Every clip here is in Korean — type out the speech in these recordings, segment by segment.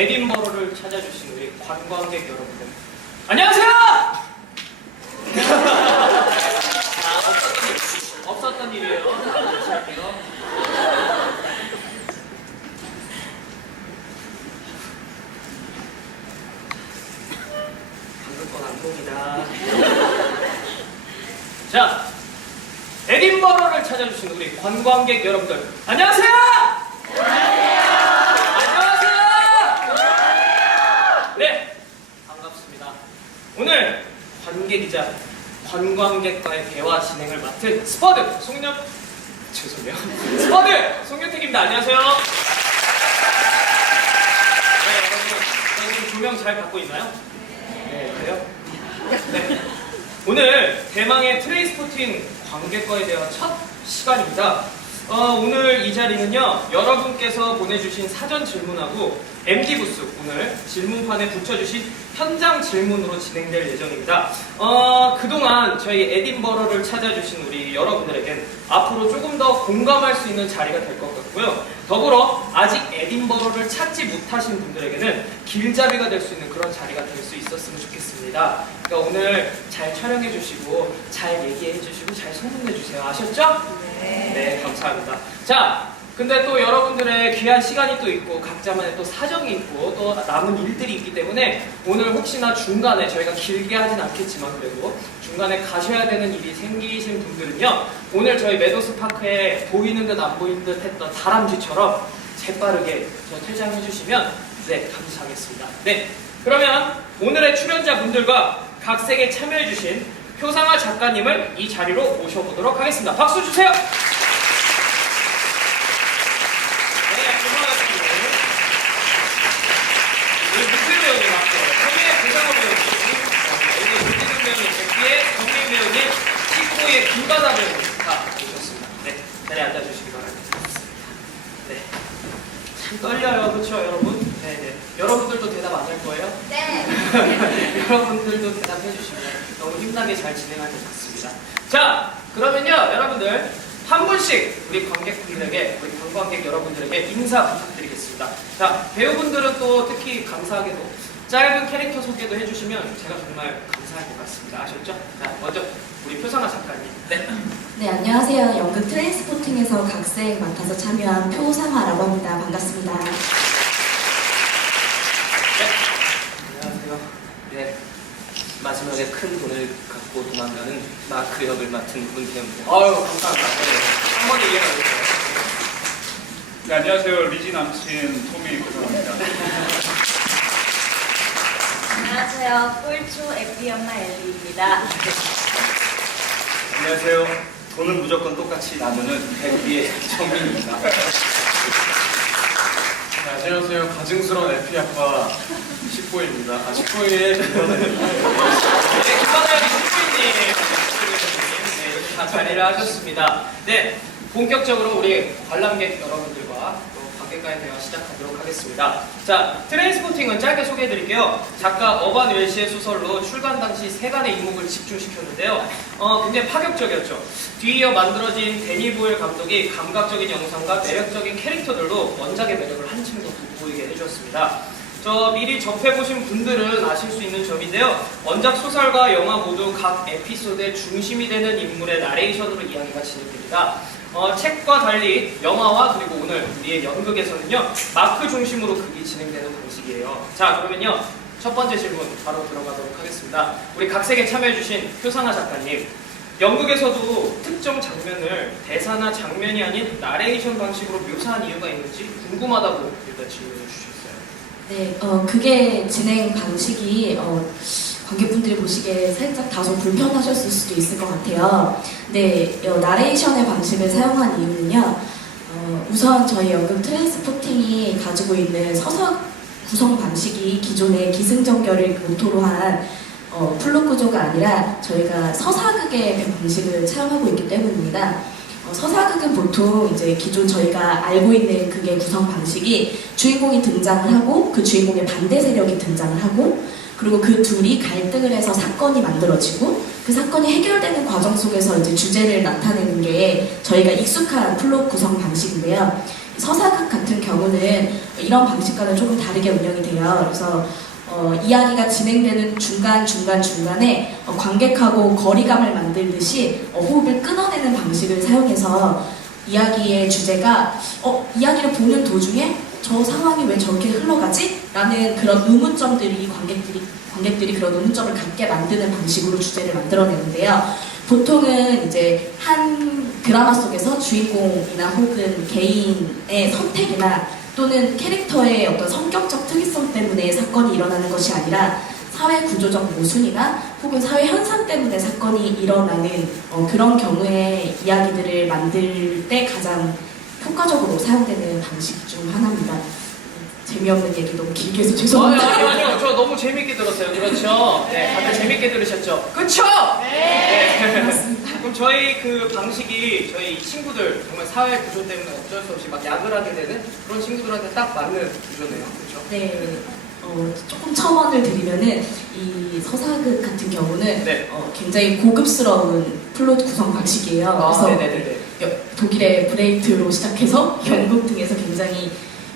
에딘버러를 찾아주신 우리 관광객 여러분들, 안녕하세요! 없었던 일이에요. 다시 할게요. 방금 건 안동이다. 자, 에딘버러를 찾아주신 우리 관광객 여러분들, 안녕하세요! 안녕하세요! 네, 반갑습니다. 오늘 관계기자, 관광객과의 대화 진행을 맡은 스퍼드 송윤택입니다. 안녕하세요. 네, 여러분, 저희 조명 잘 받고 있나요? 네, 그래요? 네. 오늘 대망의 트레이스포팅 관객과의 대화 첫 시간입니다. 오늘 이 자리는요, 여러분께서 보내주신 사전 질문하고 MD 부스, 오늘 질문판에 붙여주신 현장 질문으로 진행될 예정입니다. 그동안 저희 에딘버러를 찾아주신 우리 여러분들에겐 앞으로 조금 더 공감할 수 있는 자리가 될 것 같고요. 더불어 아직 에딘버러를 찾지 못하신 분들에게는 길잡이가 될 수 있는 그런 자리가 될 수 있었으면 좋겠습니다. 그러니까 오늘 잘 촬영해 주시고 잘 얘기해 주시고 잘 소문내 주세요. 아셨죠? 네, 감사합니다. 자, 근데 또 여러분들의 귀한 시간이 또 있고 각자만의 또 사정이 있고 또 남은 일들이 있기 때문에 오늘 혹시나 중간에 저희가 길게 하진 않겠지만 그래도 중간에 가셔야 되는 일이 생기신 분들은요, 오늘 저희 메도스파크에 보이는 듯 안 보이는 듯 했던 다람쥐처럼 재빠르게 저 퇴장해 주시면 네, 감사하겠습니다. 네, 그러면 오늘의 출연자분들과 각색에 참여해 주신 표상화 작가님을 이 자리로 모셔보도록 하겠습니다. 박수 주세요! 김바다 배우님 다 오셨습니다. 네, 자리에 앉아주시기 바랍니다. 네, 참 떨려요, 그렇죠, 여러분? 네, 네. 여러분들도 대답 안 할 거예요? 네. 여러분들도 대답해 주시면 너무 힘나게 잘 진행할 것 같습니다. 자, 그러면요, 여러분들 한 분씩 우리 관객분들에게, 우리 관광객 여러분들에게 인사 부탁드리겠습니다. 자, 배우분들은 또 특히 감사하게도 짧은 캐릭터 소개도 해주시면 제가 정말 감사할 것 같습니다. 아셨죠? 자, 먼저 우리 표상화 작가님. 네. 네, 안녕하세요. 연극 트레인스포팅에서 각색 맡아서 참여한 표상화라고 합니다. 반갑습니다. 네. 안녕하세요. 네. 마지막에 큰 돈을 갖고 도망가는 마크 역을 맡은 문태현입니다. 아유, 감사합니다. 네. 한 번에 이해가 되세요. 네, 안녕하세요. 리지 남친 토미 고정합니다. 안녕하세요. 꿀초 에피 엄마 엘리입니다. 안녕하세요. 돈은 무조건 똑같이 나누는 백비의 정민입니다. 네, 안녕하세요. 가증스러운 에피 아빠 식보입니다. 아, 식보의 김건우입니다. 네, 김바다의 식구인님. 네, 이렇게 다 자리를 하셨습니다. 네, 본격적으로 우리 관람객 여러분들과 또 관객과의 대화 시작하도록 하겠습니다. 자, 트레인스포팅은 짧게 소개해드릴게요. 작가 어반 웰시의 소설로 출간 당시 세간의 이목을 집중시켰는데요. 굉장히 파격적이었죠. 뒤이어 만들어진 데니 보일 감독이 감각적인 영상과 매력적인 캐릭터들로 원작의 매력을 한층 더 돋보이게 해주었습니다. 미리 접해보신 분들은 아실 수 있는 점인데요. 원작 소설과 영화 모두 각 에피소드의 중심이 되는 인물의 나레이션으로 이야기가 진행됩니다. 책과 달리 영화와 그리고 오늘 우리의 연극에서는요, 마크 중심으로 극이 진행되는 방식이에요. 자, 그러면요, 첫 번째 질문 바로 들어가도록 하겠습니다. 우리 각색에 참여해주신 표상화 작가님, 연극에서도 특정 장면을 대사나 장면이 아닌 나레이션 방식으로 묘사한 이유가 있는지 궁금하다고 일단 질문해 주셨어요. 네, 그게 진행 방식이 관객분들이 보시기에 살짝 다소 불편하셨을 수도 있을 것 같아요. 네, 나레이션의 방식을 사용한 이유는요. 우선 저희 연극 트레인스포팅이 가지고 있는 서사 구성 방식이 기존의 기승전결을 모토로 한 플롯 구조가 아니라 저희가 서사극의 방식을 사용하고 있기 때문입니다. 서사극은 보통 이제 기존 저희가 알고 있는 극의 구성 방식이 주인공이 등장을 하고 그 주인공의 반대 세력이 등장을 하고 그리고 그 둘이 갈등을 해서 사건이 만들어지고 그 사건이 해결되는 과정 속에서 이제 주제를 나타내는 게 저희가 익숙한 플롯 구성 방식인데요. 서사극 같은 경우는 이런 방식과는 조금 다르게 운영이 돼요. 그래서 이야기가 진행되는 중간에 관객하고 거리감을 만들듯이 호흡을 끊어내는 방식을 사용해서 이야기의 주제가 이야기를 보는 도중에 저 상황이 왜 저렇게 흘러가지? 라는 그런 의문점들이 관객들이 그런 의문점을 갖게 만드는 방식으로 주제를 만들어내는데요. 보통은 이제 한 드라마 속에서 주인공이나 혹은 개인의 선택이나 또는 캐릭터의 어떤 성격적 특이성 때문에 사건이 일어나는 것이 아니라 사회 구조적 모순이나 혹은 사회 현상 때문에 사건이 일어나는 그런 경우의 이야기들을 만들 때 가장 효과적으로 사용되는 방식 중 하나입니다. 재미없는 얘기 너무 길게 해서 죄송합니다. 아니요. 저 너무 재밌게 들었어요. 그렇죠? 네, 다들 재밌게 들으셨죠? 그쵸? 네. 그럼 저희 그 방식이 저희 이 친구들 정말 사회 구조 때문에 어쩔 수 없이 막 약을 하게 되는 그런 친구들한테 딱 맞는 구조네요. 그렇죠? 네. 조금 첨언을 드리면은 이 서사극 같은 경우는 네. 굉장히 고급스러운 플롯 구성 방식이에요. 그래서 네네네. 독일의 브레이트로 시작해서 네. 영국 등에서 굉장히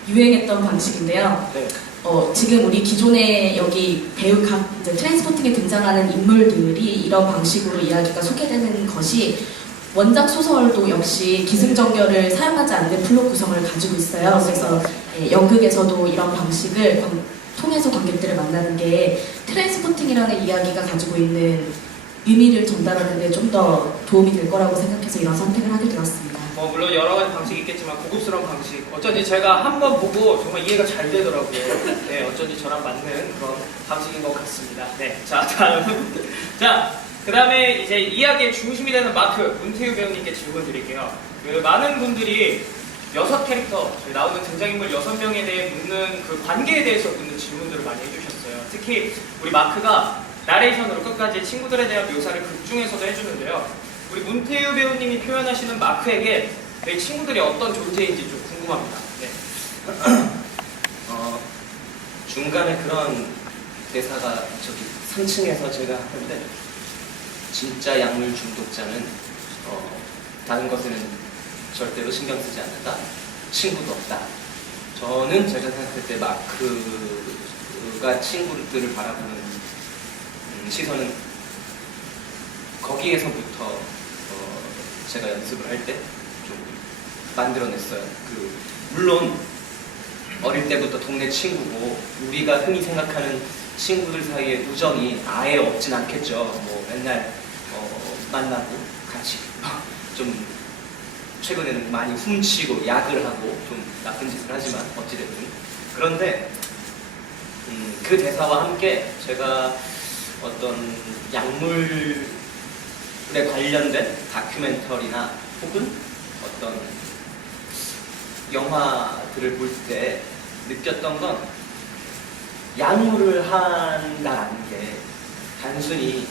유행했던 방식인데요. 네. 지금 우리 기존에 여기 배우 각 이제 트레인스포팅에 등장하는 인물들이 이런 방식으로 이야기가 소개되는 것이 원작 소설도 역시 기승전결을 사용하지 않는 플롯 구성을 가지고 있어요. 그래서 연극에서도 이런 방식을 통해서 관객들을 만나는 게 트레인스포팅이라는 이야기가 가지고 있는 의미를 전달하는 데 좀 더 도움이 될 거라고 생각해서 이런 선택을 하게 되었습니다. 물론 여러 가지 방식이 있겠지만 고급스러운 방식. 어쩐지 제가 한 번 보고 정말 이해가 잘 되더라고요. 네, 어쩐지 저랑 맞는 그런 방식인 것 같습니다. 네, 자 다음. 자, 그 다음에 이제 이야기의 중심이 되는 마크 문태우 배우님께 질문 드릴게요. 그 많은 분들이 6캐릭터, 저희 나오는 등장인물 6명에 대해 묻는 그 관계에 대해서 묻는 질문들을 많이 해주셨어요. 특히 우리 마크가 나레이션으로 끝까지 친구들에 대한 묘사를 극 중에서도 해주는데요. 우리 문태우 배우님이 표현하시는 마크에게 내 친구들이 어떤 존재인지 좀 궁금합니다. 네. 중간에 그런 대사가 저기 3층에서 제가 하는데 진짜 약물 중독자는 다른 것에는 절대로 신경 쓰지 않는다. 친구도 없다. 저는 제가 생각할 때 마크가 친구들을 바라보는 시선은 거기에서부터 제가 연습을 할 때 좀 만들어냈어요. 물론 어릴 때부터 동네 친구고 우리가 흔히 생각하는 친구들 사이에 우정이 아예 없진 않겠죠. 뭐 맨날 만나고 같이 좀 최근에는 많이 훔치고 약을 하고 좀 나쁜 짓을 하지만 어찌됐든 그런데 그 대사와 함께 제가 어떤 약물에 관련된 다큐멘터리나 혹은 어떤 영화들을 볼 때 느꼈던 건 약물을 한다는 게 단순히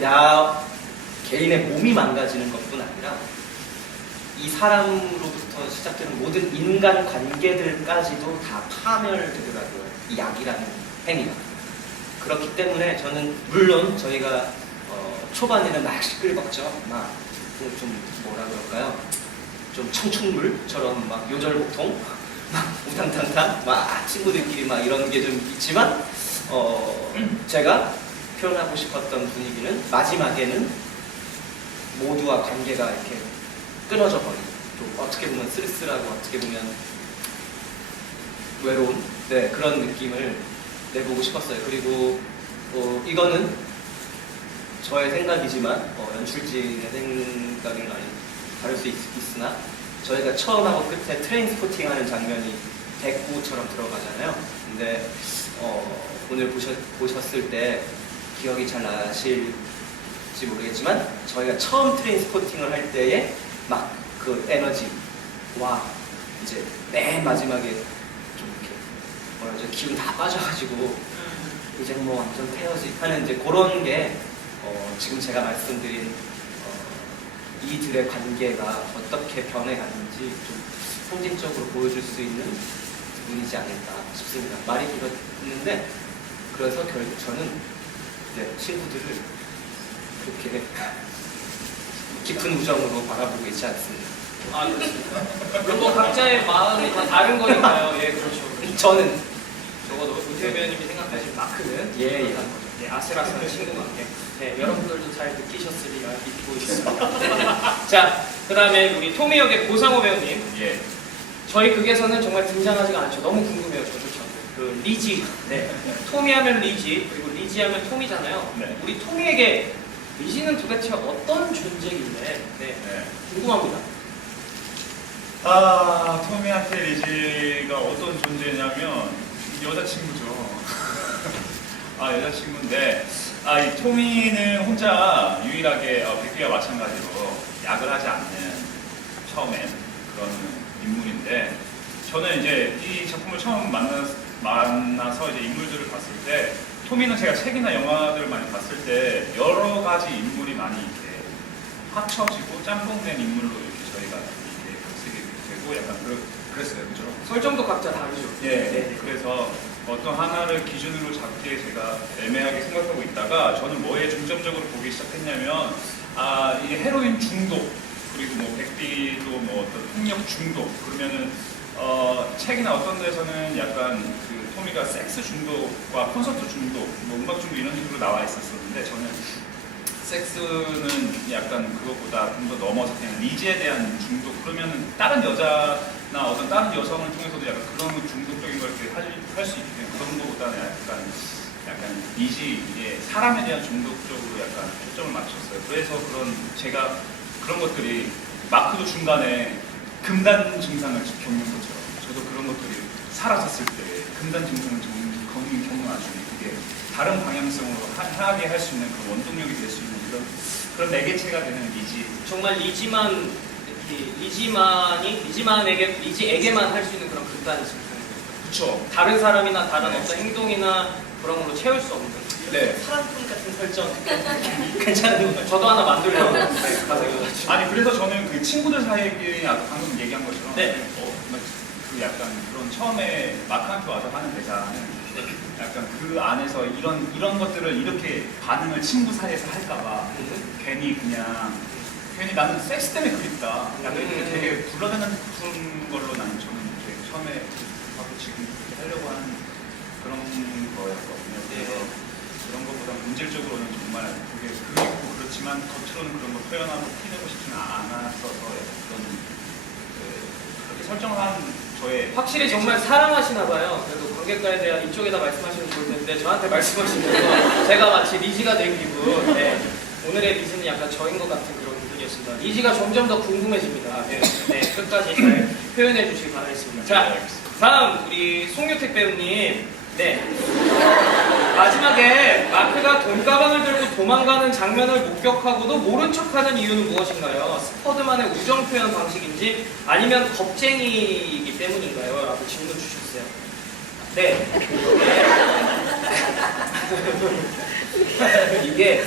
나 개인의 몸이 망가지는 것뿐 아니라 이 사람으로부터 시작되는 모든 인간 관계들까지도 다 파멸되더라고요. 이 약이라는 행위가. 그렇기 때문에 저는 물론 저희가 초반에는 막 시끌벅적 막 좀 뭐라 그럴까요? 좀 청춘물처럼 막 요절복통 막 우당탕탕 막 친구들끼리 막 이런 게 좀 있지만 제가 표현하고 싶었던 분위기는 마지막에는 모두와 관계가 이렇게 끊어져 버리고 좀 어떻게 보면 쓸쓸하고 어떻게 보면 외로운 그런 느낌을 내보고 싶었어요. 그리고 이거는 저의 생각이지만 연출진의 생각은 많이 다를 수 있으나 저희가 처음하고 끝에 트레인스포팅 하는 장면이 대구처럼 들어가잖아요. 근데 오늘 보셨을 때 기억이 잘 나실지 모르겠지만 저희가 처음 트레인스포팅을 할 때에 막 그 에너지와 이제 맨 마지막에 좀 이렇게 뭐라 그러죠? 기운 다 빠져가지고 이제 뭐 완전 태어지 하는 이제 그런 게 지금 제가 말씀드린 이들의 관계가 어떻게 변해가는지 좀 상징적으로 보여줄 수 있는 부분이지 않을까 싶습니다. 말이 길었는데 그래서 결국 저는 친구들을 그렇게 깊은 우정으로 바라보고 있지 않습니다. 아, 그렇습니까? 물론 뭐 각자의 마음이 다 다른 거니까요. 예, 그렇죠. 저는 적어도 우태현 배우님이 생각하신 마크는 예, 예. 예, 아슬아슬한 친구가 네, 여러분들도 잘 느끼셨으리라 믿고 있습니다. 자, 그 다음에 우리 토미 역의 고상호 배우님. 예. 저희 극에서는 정말 등장하지가 않죠. 너무 궁금해요, 저조차. 그 리지. 네. 토미 하면 리지, 그리고 리지 하면 토미잖아요. 네. 우리 토미에게 리지는 도대체 어떤 존재인데, 네. 네. 궁금합니다. 토미한테 리지가 어떤 존재냐면 여자친구죠. 여자친구인데, 이 토미는 혼자 유일하게 백비와 마찬가지로 약을 하지 않는 처음엔 그런 인물인데, 저는 이제 이 작품을 처음 만나서 이제 인물들을 봤을 때, 토미는 제가 책이나 영화들을 많이 봤을 때 여러 가지 인물이 많이 이렇게 합쳐지고 짬뽕된 인물로 이렇게 저희가 이렇게 각색이 되고 약간 그랬어요, 그죠? 설정도 각자 다르죠. 예. 네. 그래서 어떤 하나를 기준으로 잡기에 제가 애매하게 생각하고 있다가 저는 뭐에 중점적으로 보기 시작했냐면 이게 헤로인 중독 그리고 뭐 백비도 뭐 어떤 폭력 중독 그러면은 책이나 어떤 데서는 약간 그 토미가 섹스 중독과 콘서트 중독, 뭐 음악 중독 이런 식으로 나와 있었었는데 저는 섹스는 약간 그것보다 좀 더 넘어서 그냥 리지에 대한 중독 그러면은 다른 여자나 어떤 다른 여성을 통해서도 약간 그런 중독적인 걸 이렇게 할 수 있기 때문에 그런 것보다는 약간 리지 이게 사람에 대한 중독적으로 약간 초점을 맞췄어요. 그래서 제가 그런 것들이 마크도 중간에 금단 증상을 겪는 것처럼 저도 그런 것들이 사라졌을 때 금단 증상을 경험하시는 그게 다른 방향성으로 하게 할 수 있는 그런 원동력이 될 수 있는 그런 매개체가 되는 리지. 정말 리지에게만 할 수 있는 그런 극단의 증상인 거죠. 그쵸. 다른 사람이나 다른 네. 어떤 행동이나 그런 걸로 채울 수 없는. 네. 사랑꾼 같은 설정. 괜찮은 거예요. 저도 하나 만들려고. 네, 가서 아니 그래서 저는 그 친구들 사이에 아까 방금 얘기한 것처럼 네. 그 약간 그런 처음에 마크한테 와서 하는 대사는 약간 그 안에서 이런 것들을 이렇게 반응을 친구 사이에서 할까봐 괜히 나는 섹스 때문에 그립다. 약간 이렇게 되게 굴러다니는 깊은 걸로 나는 저는 이렇게 처음에 하고 지금 이렇게 하려고 하는 그런 거였거든요. 그래서 그런 것보다 본질적으로는 정말 그게 그립고 그렇지만 겉으로는 그런 걸 표현하고 티내고 싶지는 않았어서 그런 그렇게 설정을 한 저의 확실히 정말 사랑하시나 봐요. 그래도 관객과에 대한 이쪽에다 말씀하시면 좋을 텐데 저한테 말씀하시면서 제가 마치 리지가 된 기분. 네. 오늘의 리지는 약간 저인 것 같은 그런 기분이었습니다. 리지가 점점 더 궁금해집니다. 네, 끝까지 잘 표현해 주시기 바라겠습니다. 자, 다음 우리 송유택 배우님. 네. 마지막에 마크가 돈가방을 들고 도망가는 장면을 목격하고도 모른 척하는 이유는 무엇인가요? 스퍼드만의 우정 표현 방식인지 아니면 겁쟁이이기 때문인가요? 라고 질문 주셨어요. 네. 이게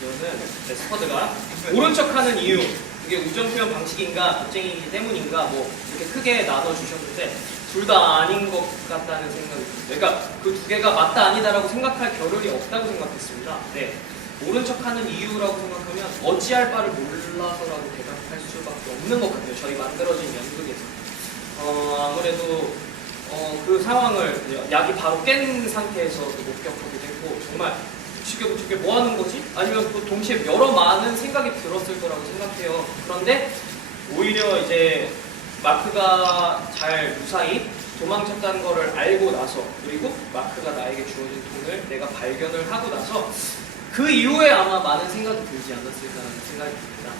저는 스퍼드가 모른 척하는 이유 그게 우정 표현 방식인가 겁쟁이이기 때문인가 뭐 이렇게 크게 나눠 주셨는데 둘 다 아닌 것 같다는 생각이 듭니다. 그러니까 그 두 개가 맞다 아니다라고 생각할 겨를이 없다고 생각했습니다. 네. 모른 척하는 이유라고 생각하면 어찌할 바를 몰라서라고 대답할 수밖에 없는 것 같아요. 저희 만들어진 연극에서. 아무래도 그 상황을 약이 바로 깬 상태에서 목격하게 됐고 정말 부추겨 뭐 하는 거지? 아니면 또 동시에 여러 많은 생각이 들었을 거라고 생각해요. 그런데 오히려 이제 마크가 잘 무사히 도망쳤다는 거를 알고 나서 그리고 마크가 나에게 주어진 돈을 내가 발견을 하고 나서 그 이후에 아마 많은 생각이 들지 않았을까라는 생각이 듭니다.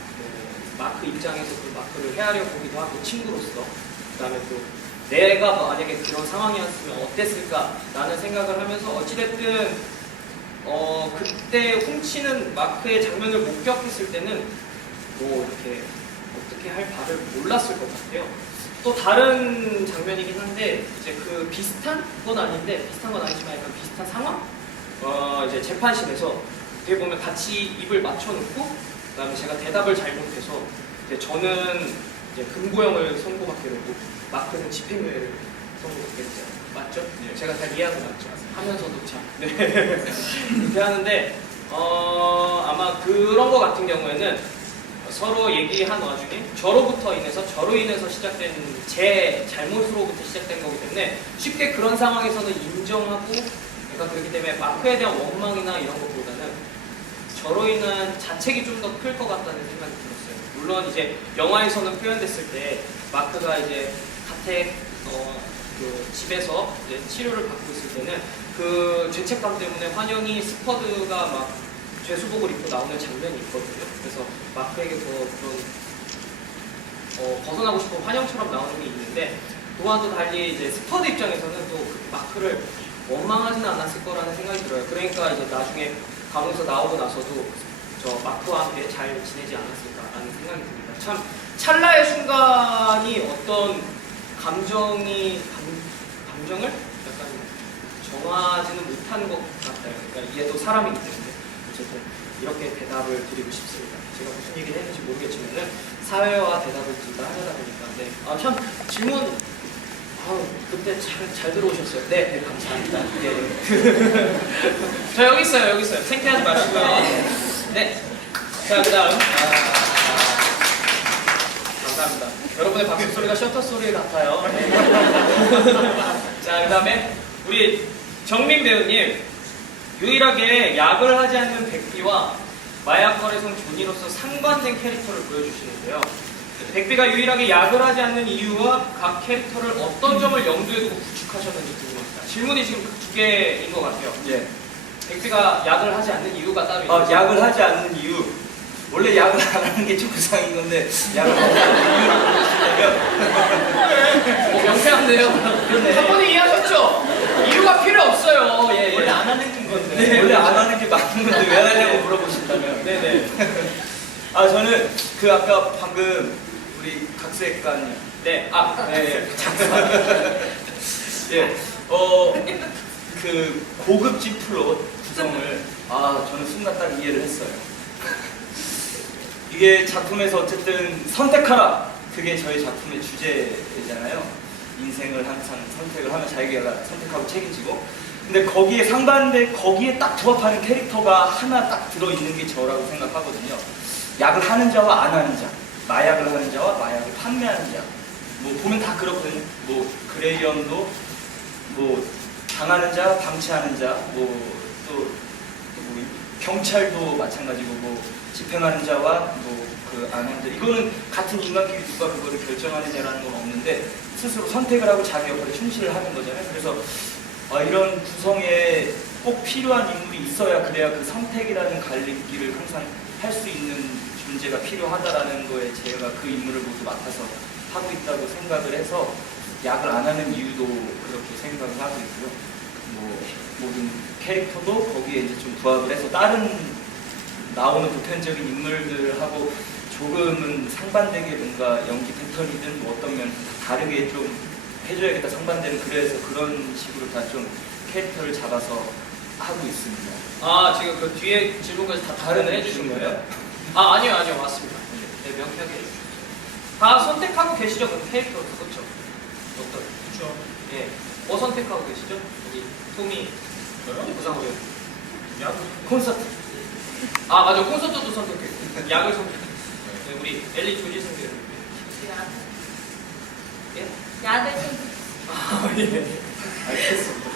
마크 입장에서 그 마크를 헤아려 보기도 하고 친구로서 그다음에 또 내가 만약에 그런 상황이었으면 어땠을까라는 생각을 하면서 어찌됐든 그때 훔치는 마크의 장면을 목격했을 때는 뭐 이렇게 어떻게 할 바를 몰랐을 것 같아요. 또 다른 장면이긴 한데 이제 그 비슷한 건 아닌데 비슷한 건 아니지만 약간 비슷한 상황? 이제 재판실에서 어떻게 보면 같이 입을 맞춰놓고 그다음에 제가 대답을 잘못해서 이제 저는 이제 금고형을 선고받게 되고 마크는 집행유예를 선고받게 됐어요. 맞죠? 네. 제가 잘 이해한 거 맞죠? 하면서도 참 네. 이렇게 하는데 아마 그런 거 같은 경우에는 서로 얘기한 와중에 저로 인해서 시작된 제 잘못으로부터 시작된 거기 때문에 쉽게 그런 상황에서는 인정하고 약간 그렇기 때문에 마크에 대한 원망이나 이런 것보다는 저로 인한 자책이 좀 더 클 것 같다는 생각이 들었어요. 물론 이제 영화에서는 표현됐을 때 마크가 이제 가택 그 집에서 이제 치료를 받고 있을 때는 그 죄책감 때문에 환영이 스퍼드가 막 죄수복을 입고 나오는 장면이 있거든요. 그래서 마크에게 더 그런 벗어나고 싶은 환영처럼 나오는 게 있는데 또한 또 달리 이제 스퍼드 입장에서는 또 그 마크를 원망하지는 않았을 거라는 생각이 들어요. 그러니까 이제 나중에 감옥에서 나오고 나서도 저 마크와 함께 잘 지내지 않았을까라는 생각이 듭니다. 참 찰나의 순간이 어떤 감정을 약간 정하지는 못한 것 같아요. 그러니까 얘도 사람이기 때문에 어쨌든 이렇게 대답을 드리고 싶습니다. 제가 무슨 얘기를 했는지 모르겠지만은 사회와 대답을 둘 다 하려다 보니까 네. 참 질문 그때 잘 들어오셨어요. 네, 감사합니다. 네. 자 여기 있어요. 창피하지 마시고요. 네. 자 그다음 감사합니다. 여러분의 박수 소리가 셔터 소리 같아요. 자 그다음에 우리 정민 배우님 유일하게 약을 하지 않는 백비와 마약 거래성 조니로서 상반된 캐릭터를 보여주시는데요. 백비가 유일하게 약을 하지 않는 이유와 각 캐릭터를 어떤 점을 염두에 두고 구축하셨는지 궁금합니다. 질문이 지금 두 개인 것 같아요. 예. 백비가 약을 하지 않는 이유가 따로 있나요? 약을 하지 않는 이유. 원래 약을 안 하는 게 정상인 건데 약을 하지 않는 이유를 명쾌한데요. 한 번에 이해하셨죠? 이유가 필요 없어요. 예. 원래 안 하는 건데 원래 안 하는 게 맞는 건데 왜 하냐고 물어보신다면. 네네. 저는 그 아까 방금 우리 각색관 네. 예. 그 고급진 플롯 구성을 저는 순간 딱 이해를 했어요. 이게 작품에서 어쨌든 선택하라. 그게 저희 작품의 주제잖아요. 인생을 항상 선택을 하면 자기가 선택하고 책임지고. 근데 거기에 상반돼 거기에 딱 부합하는 캐릭터가 하나 딱 들어있는 게 저라고 생각하거든요. 약을 하는 자와 안 하는 자, 마약을 하는 자와 마약을 판매하는 자. 뭐 보면 다 그렇거든요. 뭐 그레이엄도 뭐 당하는 자, 방치하는 자, 또 경찰도 마찬가지고 뭐 집행하는 자와 뭐 그 안 하는 자. 이거는 같은 인간끼리 누가 그거를 결정하느냐라는 건 없는데 스스로 선택을 하고 자기 역할에 충실을 하는 거잖아요. 그래서 이런 구성에 꼭 필요한 인물이 있어야 그래야 그 선택이라는 갈림길을 항상 할 수 있는 존재가 필요하다라는 거에 제가 그 인물을 모두 맡아서 하고 있다고 생각을 해서 약을 안 하는 이유도 그렇게 생각을 하고 있고요. 뭐 모든 캐릭터도 거기에 이제 좀 부합을 해서 다른 나오는 보편적인 인물들하고 조금은 상반되게 뭔가 연기 패턴이든 뭐 어떤 면 다르게 좀 해줘야겠다 상반되는 그래서 그런 식으로 다 좀 캐릭터를 잡아서 하고 있습니다. 지금 그 뒤에 질문까지 다 다른 해주신 거예요? 아니요 맞습니다. 네, 명쾌하게 해주셨어요. 다 선택하고 계시죠? 그 캐릭터 그렇죠? 어떤? 그렇죠. 예. 뭐 선택하고 계시죠? 여기 토미 부상으로 콘서트. 맞아 콘서트도 선택했고 약을 선택했고. 네, 우리 엘리 조지승 배우. 예? 약을 좀 예. 알겠습니다.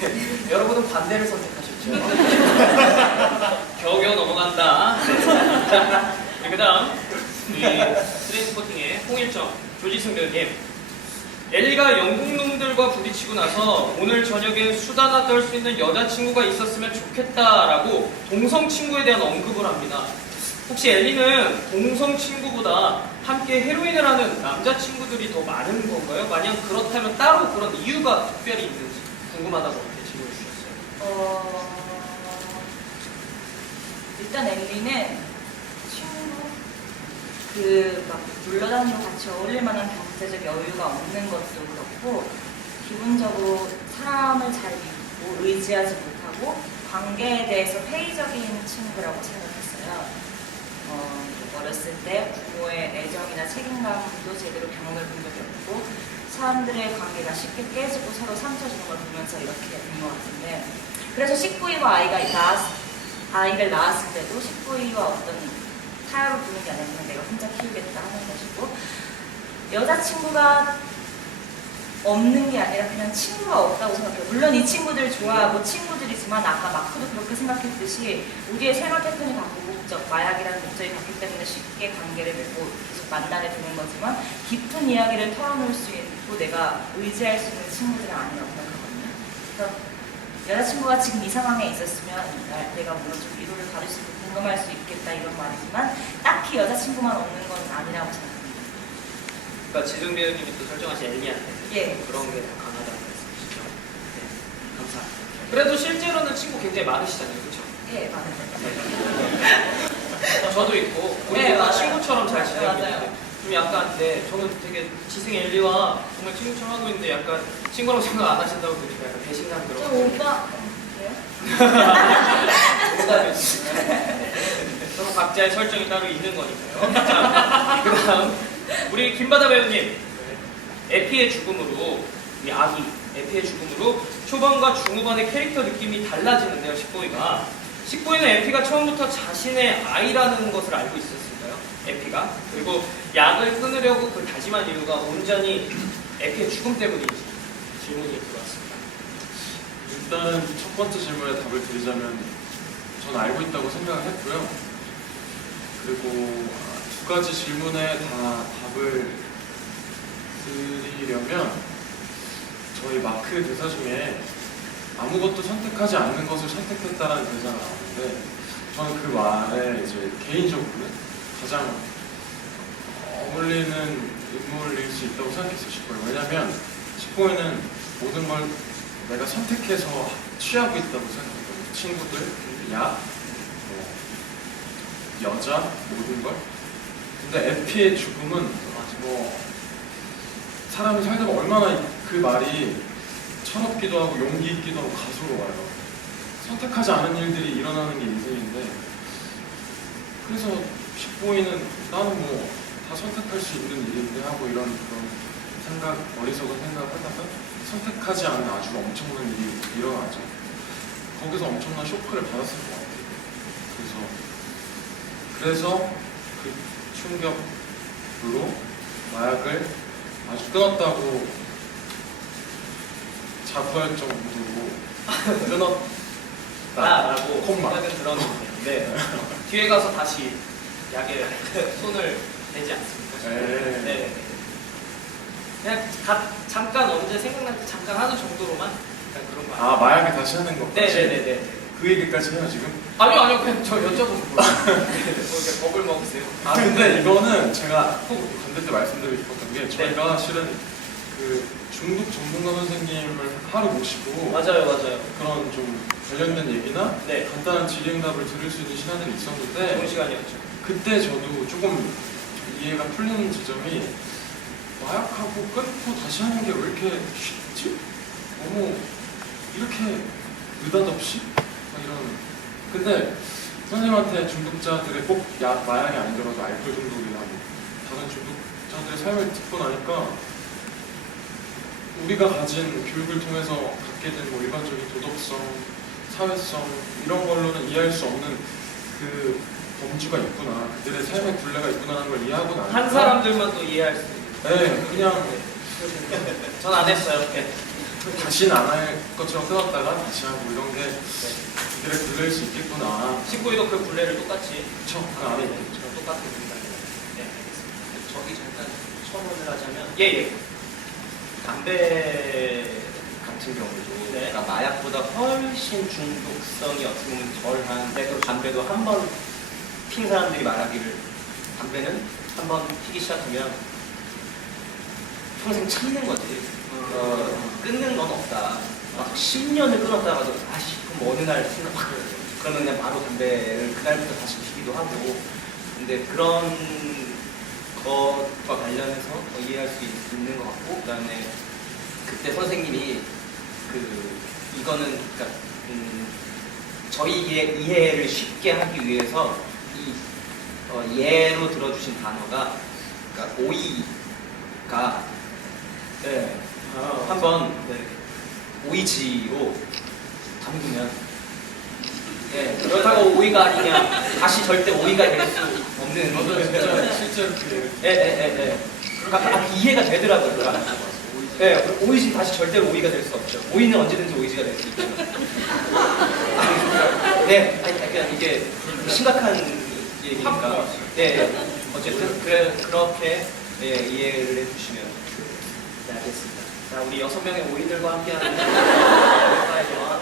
네, 여러분은 반대를 선택하셨죠? 겨우겨우 넘어간다. 자, 그 다음 우리 트레인스포팅의 홍일정 조지승 배우님. 엘리가 영국놈들과 부딪히고 나서 오늘 저녁에 수다나 떨 수 있는 여자친구가 있었으면 좋겠다라고 동성친구에 대한 언급을 합니다. 혹시 엘리는 동성친구보다 함께 헤로인을 하는 남자친구들이 더 많은 건가요? 만약 그렇다면 따로 그런 이유가 특별히 있는지 궁금하다고 이렇게 질문을 주셨어요. 일단 엘리는 친구 막 물러다니고 같이 어울릴 만한 경제적 여유가 없는 것도 그렇고 기본적으로 사람을 잘 믿고 의지하지 못하고 관계에 대해서 회의적인 친구라고 생각했어요. 어렸을 때 부모의 애정이나 책임감도 제대로 경험해 본 적이 없고 사람들의 관계가 쉽게 깨지고 서로 상처 주는 걸 보면서 이렇게 된 것 같은데 그래서 식구이와 아이를 낳았을 때도 식구이와 어떤 타협을 보는 게 아니라 그냥 내가 혼자 키우겠다 하는 것이고, 여자친구가 없는 게 아니라 그냥 친구가 없다고 생각해요. 물론 이 친구들 좋아하고 친구들이지만 아까 마크도 그렇게 생각했듯이 우리의 생활 패턴이 바꾸고 목적, 마약이라는 목적이 바뀌기 때문에 쉽게 관계를 맺고 계속 만나게 되는 거지만 깊은 이야기를 털어놓을 수 있고 내가 의지할 수 있는 친구들은 아니라고 생각하거든요. 그래서 여자친구가 지금 이 상황에 있었으면 내가 물론 좀 위로를 받을 수 있고 공감할 수 있겠다 이런 말이지만 딱히 여자친구만 없는 건 아니라고 생각합니다. 그러니까 지승 배우님이 또 설정하신 엘리한테 예. 그런 게 더 강하다는 말씀이시죠. 네, 감사합니다. 그래도 실제로는 친구 굉장히 많으시잖아요, 그렇죠? 예, 맞아요. 저도 있고 우리 네, 다 맞아요. 친구처럼 잘 지내고 맞아요. 있는데 좀 약간 네, 저는 되게 지승 엘리와 정말 친구처럼 하고 있는데 약간 친구라고 생각 안 하신다고 보니까 약간 배신감 저 들어. 오빠 그래요? 농담이 있습니다. 서로 각자의 설정이 따로 있는 거니까요. 자, 그다음 우리 김바다 배우님 에피의 죽음으로 이 아기 에피의 죽음으로 초반과 중후반의 캐릭터 느낌이 달라지는데요. 식보이가 식보이는 에피가 처음부터 자신의 아이라는 것을 알고 있었을까요? 에피가 그리고 약을 끊으려고 그 다짐한 이유가 온전히 에피의 죽음 때문인지 질문이 들어왔습니다. 일단은 첫 번째 질문에 답을 드리자면 전 알고 있다고 생각을 했고요. 그리고 두 가지 질문에 다 답을 드리려면 저희 마크 대사 중에 아무것도 선택하지 않는 것을 선택했다라는 대사가 나오는데 저는 그 말에 이제 개인적으로 가장 어울리는 인물일 수 있다고 생각했어요. 싶어요. 왜냐면 식보에는 모든 걸 내가 선택해서 취하고 있다고 생각했거든요. 친구들, 약, 여자, 모든 걸. 근데 에피의 죽음은 뭐 사람이 살다 보면 얼마나 그 말이 철없기도 하고 용기 있기도 하고 가소로워요. 선택하지 않은 일들이 일어나는 게 인생인데 그래서 식보이는 나는 뭐 다 선택할 수 있는 일인데 하고 이런 그런 생각, 어리석은 생각을 하다가 선택하지 않은 아주 엄청난 일이 일어나죠. 거기서 엄청난 쇼크를 받았을 것 같아요. 그래서 그 충격으로 마약을 아주 끊었다고 자부할 정도로 끊었다라고 콤마. 생각은 들었는데 네. 뒤에 가서 다시 약에 손을 대지 않습니까? 네. 네. 그냥 잠깐 언제 생각날 때 잠깐 하는 정도로만 약간 그런 거 아, 마약을 다시 하는 것까지? 네네네네. 그 얘기까지 해요 지금? 아니요 그냥 저 여쭤보는 거예요. 뭐 이렇게 법을 먹으세요? 아 근데 이거는 제가 꼭 건들 때 말씀드리고 싶었던 게 저희가 실은 그 중독 전문가 선생님을 하루 모시고 맞아요. 그런 좀 관련된 얘기나 네. 간단한 질의응답을 들을 수 있는 시간들이 좋은 있었는데 시간이었죠. 그때 저도 조금 이해가 풀리는 지점이 마약하고 끊고 다시 하는 게 왜 이렇게 쉽지? 너무 이렇게 느닷없이? 막 이런. 근데 선생님한테 중독자들의 꼭 마약이 아니더라도 알코올 중독이나 뭐 다른 중독자들의 삶을 듣고 나니까 우리가 가진 교육을 통해서 갖게 된 뭐 일반적인 도덕성, 사회성 이런 걸로는 이해할 수 없는 그 범주가 있구나, 그들의 삶의 굴레가 있구나라는 걸 이해하고 나니까 한 사람들만 또 이해할 수 있는. 네, 그냥 전 안 했어요. 네. 다시는 안 할 것처럼 끊었다가 다시 하고 이런 게 그들의 굴레일 수 있겠구나. 식구이도 그 굴레를 똑같이 그쵸, 그 안에 있겠죠. 저 똑같은 생각이에요. 네, 알겠습니다. 저기 잠깐 첨언을 하자면 예. 담배 같은 경우도 네. 그러니까 마약보다 훨씬 중독성이 어떻게 보면 덜한 또 담배도 한 번 피는 사람들이 말하기를 담배는 한 번 피기 시작하면 평생 참는 거지. 끊는 건 없다. 막 10년을 끊었다가도 아씨 그럼 어느 날 생각 그러면 그냥 바로 담배를 그날부터 다시 피기도 하고. 근데 그런 것과 관련해서 이해할 수 있는 것 같고, 그다음에 그때 선생님이 이거는 그러니까 저희의 이해를 쉽게 하기 위해서 예로 들어주신 단어가 그러니까 오이가 네, 한번 오이지로 담그면 그렇다고 오이가 아니냐, 다시 절대 오이가 될 수 없는 있는. 맞아요, 진짜 실제로 그 예. 이해가 되더라고요. 네, 오이지 다시 절대로 오이가 될 수 없죠. 오이는 언제든지 오이지가 될 수 있죠. 네, 그냥 이게 심각한 얘기니까. 예. 어쨌든 그렇게 이해를 해주시면 네, 알겠습니다. 자, 우리 6명의 오이들과 함께하는 영화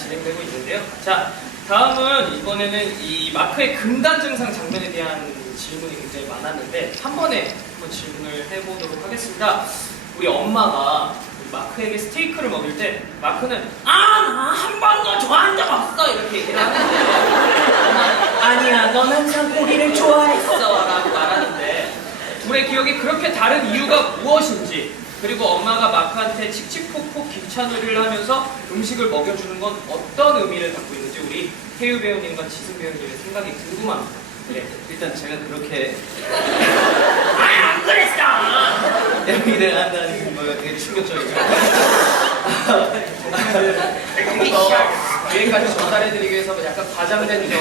진행되고 있는데요. 자, 다음은 이번에는 이 마크의 금단 증상 장면에 대한 질문이 굉장히 많았는데 한 번에 한번 질문을 해보도록 하겠습니다. 우리 엄마가 우리 마크에게 스테이크를 먹일 때 마크는 나 한 번도 좋아한 적 없어 이렇게 얘기를 하는데 엄마는 아니야 넌 항상 고기를 좋아했어 라고 말하는데 둘의 기억이 그렇게 다른 이유가 무엇인지 그리고 엄마가 마크한테 칙칙폭폭 귀찮으를 하면서 음식을 먹여주는 건 어떤 의미를 갖고 있는지 우리 태유 배우님과 지승 배우님의 생각이 궁금합니다. 네, 일단 제가 그렇게 안 그랬어! 얘기를 한다는 거 되게 충격적이고요. 여기까지 전달해드리기 위해서 약간 과장된 점.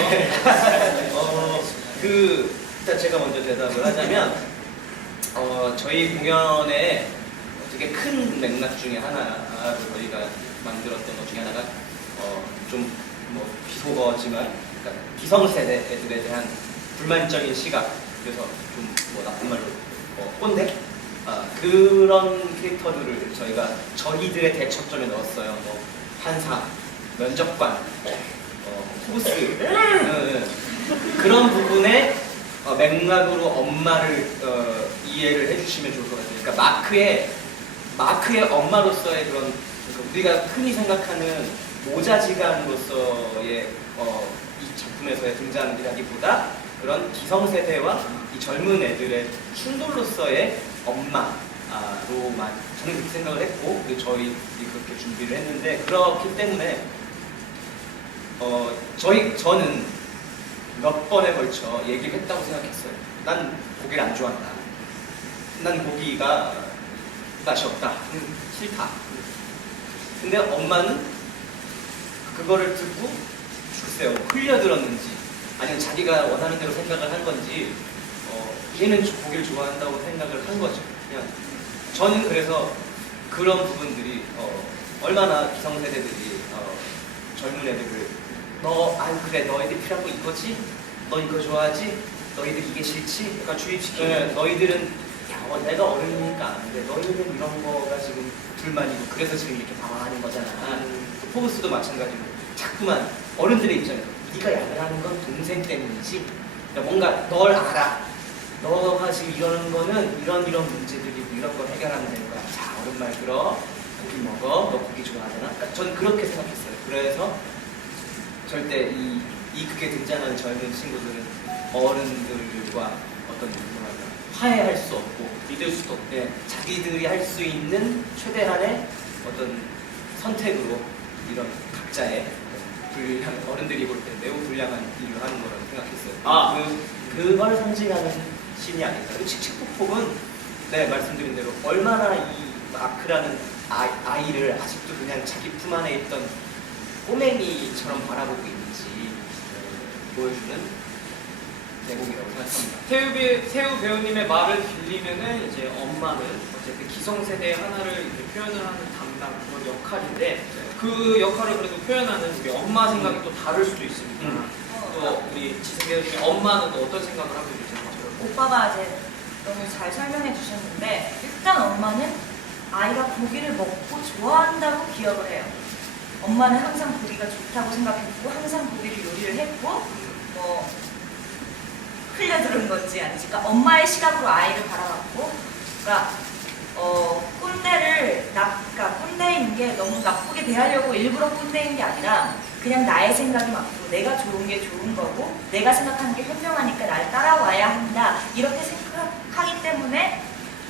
일단 제가 먼저 대답을 하자면 저희 공연에 되게 큰 맥락 중에 하나를 저희가 만들었던 것 중에 하나가 좀 뭐 비속어지만 그러니까 기성세대들에 대한 불만적인 시각 그래서 좀 뭐 나쁜 말로 꼰대 그런 캐릭터들을 저희가 저희들의 대처점에 넣었어요. 뭐 판사, 면접관, 호스 그런 부분에 맥락으로 엄마를 이해를 해주시면 좋을 것 같아요. 그러니까 마크의 엄마로서의 그런 그러니까 우리가 흔히 생각하는 모자지간으로서의 이 작품에서의 등장이라기보다 그런 기성세대와 이 젊은 애들의 충돌로서의 엄마로만 저는 그렇게 생각을 했고 그리고 저희 그렇게 준비를 했는데 그렇기 때문에 저는 몇 번에 걸쳐 얘기를 했다고 생각했어요. 난 고기를 안 좋아한다. 난 고기가 맛이 없다. 싫다. 근데 엄마는 그거를 듣고 글쎄요 흘려들었는지 아니면 자기가 원하는 대로 생각을 한 건지 얘는 고기를 좋아한다고 생각을 한 거죠. 그냥 저는 그래서 그런 부분들이 얼마나 기성세대들이 젊은 애들을 그래 너희들 필요한 거 이거지? 너 이거 좋아하지? 너희들 이게 싫지? 약간 주입시키면 너희들은 내가 어른이니까 아는데 너희들은 이런 거가 지금 불만이고 그래서 지금 이렇게 방황하는 거잖아. 포브스도 마찬가지고 자꾸만 어른들의 입장에서 네가 야근하는 건 동생 때문이지. 그러니까 뭔가 널 알아. 너가 지금 이러는 거는 이런 문제들이고 이런 걸 해결하면 되는 거야. 자 어른 말 들어. 고기 먹어. 너 고기 좋아하잖아. 그러니까 저는 그렇게 생각했어요. 그래서 절대 이 극에 등장하는 젊은 친구들은 어른들과 어떤 뭐랄까 화해할 수 없고 믿을 수도 없고 자기들이 할 수 있는 최대한의 어떤 선택으로 이런 각자의 어른들이 볼 때 매우 불량한 일을 하는 거라고 생각했어요. 그걸 상징하는 신이 아닐까. 그리고 칙칙폭폭은 말씀드린 대로 얼마나 이 마크라는 아이를 아직도 그냥 자기 품 안에 있던 꼬맹이처럼 바라보고 있는지 보여주는 대목이라고 생각합니다. 태우 배우님의 말을 빌리면은 이제 엄마는 어쨌든 기성세대의 하나를 이렇게 표현을 하는 담당 그런 역할인데 그 역할을 그래도 표현하는 우리 엄마 생각이 또 다를 수도 있습니다. 또 우리 지승 배우님이 엄마는 또 어떤 생각을 하고 있는지 오빠가 이제 너무 잘 설명해 주셨는데 일단 엄마는 아이가 고기를 먹고 좋아한다고 기억을 해요. 엄마는 항상 고기가 좋다고 생각했고 항상 고기를 요리를 했고 뭐 흘려들은 건지 아니지. 그러니까 엄마의 시각으로 아이를 바라봤고 그러니까 그러니까 꼰대인 게 너무 나쁘게 대하려고 일부러 꼰대인 게 아니라 그냥 나의 생각이 맞고 내가 좋은 게 좋은 거고 내가 생각하는 게 현명하니까 날 따라와야 한다 이렇게 생각하기 때문에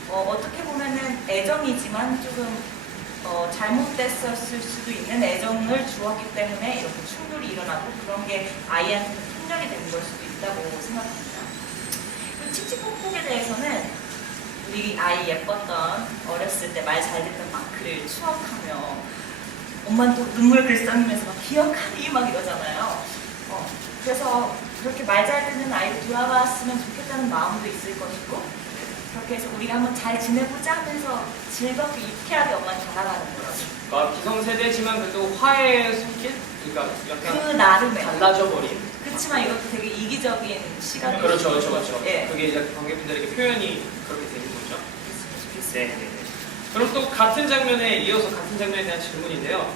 어떻게 보면은 애정이지만 조금 잘못됐었을 수도 있는 애정을 주었기 때문에 이렇게 충돌이 일어나고 그런 게 아이한테 통렬이 된 걸 수도 있다고 생각합니다. 그리고 칙칙폭폭에 대해서는 우리 아이 예뻤던 어렸을 때 말 잘 듣던 마크를 추억하며 엄마는 또 눈물 글썽이면서 막 기억하니 막 이러잖아요. 그래서 그렇게 말 잘 듣는 아이를 돌아봤으면 좋겠다는 마음도 있을 것이고 그렇게 해서 우리가 한번 잘 지내보자 하면서 즐겁게 유쾌하게 엄마는 다가가는 거죠. 그러니까 기성세대지만 그래도 화해의 손길? 그러니까 약간 그 나름의. 달라져 버린. 그렇지만 이것도 되게 이기적인 시간이 그렇죠, 그렇죠, 그렇죠. 예. 그게 이제 관객분들에게 표현이 그렇게 되는 거죠. 네, 네, 네. 그럼 또 같은 장면에 이어서 같은 장면에 대한 질문인데요.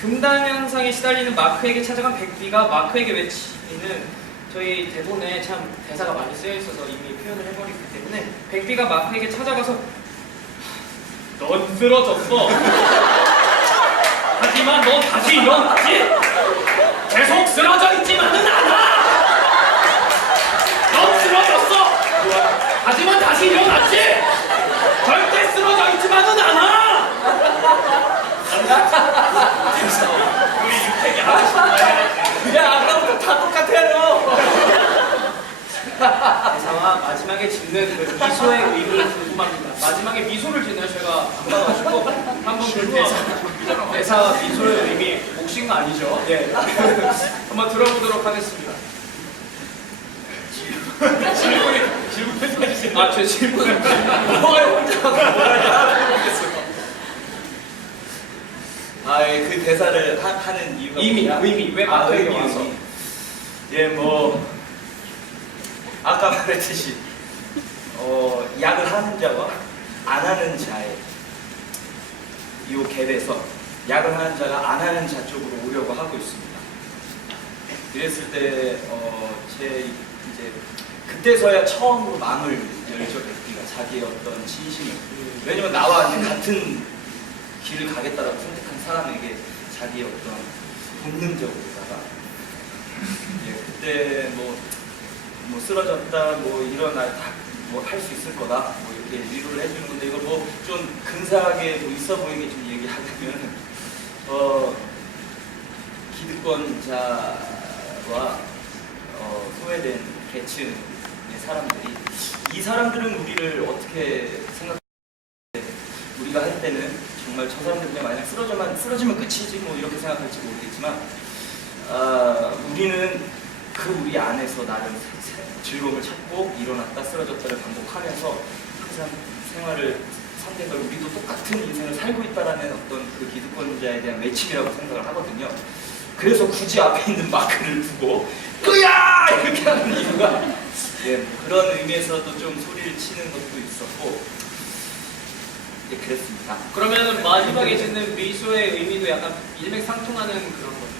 금단 현상에 시달리는 마크에게 찾아간 백비가 마크에게 외치는 저희 대본에 참 대사가 많이 쓰여 있어서 이미 표현을 해버리기 때문에 백비가 마크에게 찾아가서 넌 쓰러졌어. 하지만 너 다시 일어났지? 계속 쓰러져 있지만은 않아. 넌 쓰러졌어. 하지만 다시 일어났지? 절대 쓰러져 있지만은 않아. 우리 유택이 하고 싶은 야, 아까부터 다 똑같아요. 대상아 마지막에 짓는 그 미소의 의미를 궁금합니다. 마지막에 미소를 짓나요? 제가 안 봐가지고 한번 그 대사 미소의 의미 몫인 거 아니죠? 예. 한번 들어보도록 하겠습니다. 질문 해주세요. 아, 제 질문을 뭐가 혼자 모르겠어요. 그 대사를 하는 이유가 의미, 뭐냐? 의미. 왜 마크에게 와서? 예, 뭐 아까 말했듯이 약을 하는 자와 안 하는 자의 이 갭에서 약을 하는 자가 안 하는 자 쪽으로 오려고 하고 있습니다. 이랬을 때 제 이제 그때서야 처음으로 마음을 열죠. 백비가 자기의 어떤 진심을. 왜냐면 나와 이제 같은 길을 가겠다라고 선택한 사람에게 자기의 어떤 본능적으로다가 그때 뭐 쓰러졌다, 뭐 일어나 뭐 할 수 있을 거다, 뭐 이렇게 위로를 해주는 건데 이걸 뭐 좀 근사하게 뭐 있어 보이게 좀 얘기하려면 기득권자와 소외된 계층의 사람들이 이 사람들은 우리를 어떻게 생각? 우리가 할 때는 정말 저 사람들 그냥 만약 쓰러지면 끝이지 뭐 이렇게 생각할지 모르겠지만 우리는 우리 안에서 나름 즐거움을 찾고 일어났다 쓰러졌다를 반복하면서 항상 생활을 선택을 우리도 똑같은 인생을 살고 있다라는 어떤 그 기득권자에 대한 외침이라고 생각을 하거든요. 그래서 굳이 앞에 있는 마크를 두고 으야! 이렇게 하는 이유가 그런 의미에서도 좀 소리를 치는 것도 있었고 그랬습니다. 그러면 마지막에 짓는 미소의 의미도 약간 일맥상통하는 그런 거죠.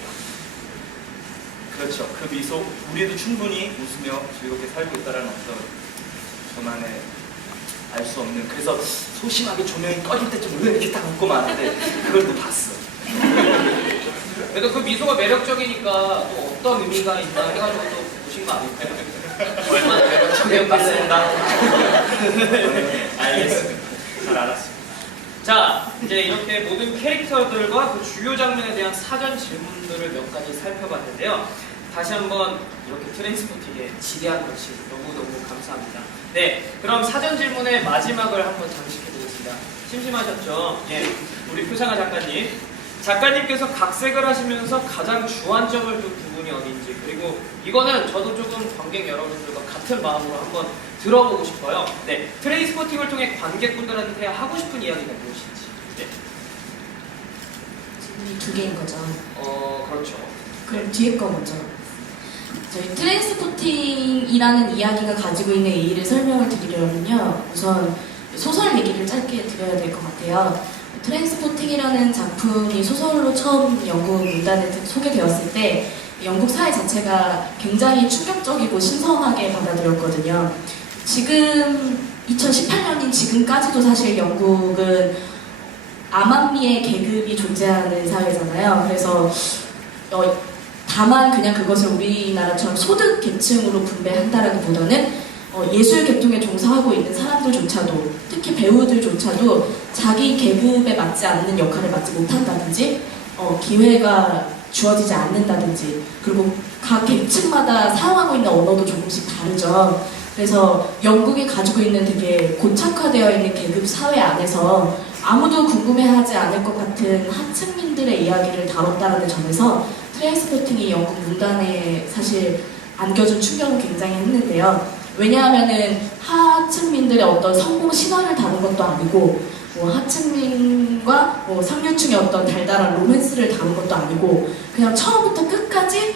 그렇죠. 그 미소, 우리도 충분히 웃으며 즐겁게 살고 있다는 어떤 저만의 알 수 없는, 그래서 소심하게 조명이 꺼질 때쯤 왜 이렇게 딱 웃고 마는데 그걸 또 봤어. 그래도 그 미소가 매력적이니까 또 어떤 의미가 있나 해가지고 또 보신 거 아닐까요? 얼마나 매력적이었 맞습니다. 알겠습니다. 잘 알았습니다. 자, 이제 이렇게 모든 캐릭터들과 그 주요 장면에 대한 사전 질문들을 몇 가지 살펴봤는데요. 다시 한번 이렇게 트레인스포팅에 지대한 것이 너무너무 감사합니다. 네, 그럼 사전 질문의 마지막을 한번 장식해보겠습니다. 심심하셨죠? 예, 우리 표창아 작가님. 작가님께서 각색을 하시면서 가장 주안점을 둔 부분이 어딘지, 그리고 이거는 저도 조금 관객 여러분들과 같은 마음으로 한번 들어보고 싶어요. 네, 트레인스포팅을 통해 관객분들한테 하고 싶은 이야기가 무엇인지. 네. 질문이 두 개인 거죠. 그렇죠. 그럼 뒤에 거 먼저. 저희 트레인스포팅이라는 이야기가 가지고 있는 의의를 설명을 드리려면요, 우선 소설 얘기를 짧게 드려야 될 것 같아요. 트레인스포팅이라는 작품이 소설로 처음 영국 문단에 소개되었을 때 영국 사회 자체가 굉장히 충격적이고 신선하게 받아들였거든요. 지금 2018년인 지금까지도 사실 영국은 암암리의 계급이 존재하는 사회잖아요. 그래서 다만 그냥 그것을 우리나라처럼 소득 계층으로 분배한다라기보다는 예술 계통에 종사하고 있는 사람들조차도, 특히 배우들조차도 자기 계급에 맞지 않는 역할을 맡지 못한다든지 기회가 주어지지 않는다든지, 그리고 각 계층마다 사용하고 있는 언어도 조금씩 다르죠. 그래서 영국이 가지고 있는 되게 고착화되어 있는 계급 사회 안에서 아무도 궁금해하지 않을 것 같은 하층민들의 이야기를 다뤘다는 점에서 트레인스포팅이 영국 문단에 사실 안겨준 충격은 굉장히 했는데요. 왜냐하면은 하층민들의 어떤 성공 신화를 다룬 것도 아니고 뭐 하층민과 뭐 상류층의 어떤 달달한 로맨스를 다룬 것도 아니고 그냥 처음부터 끝까지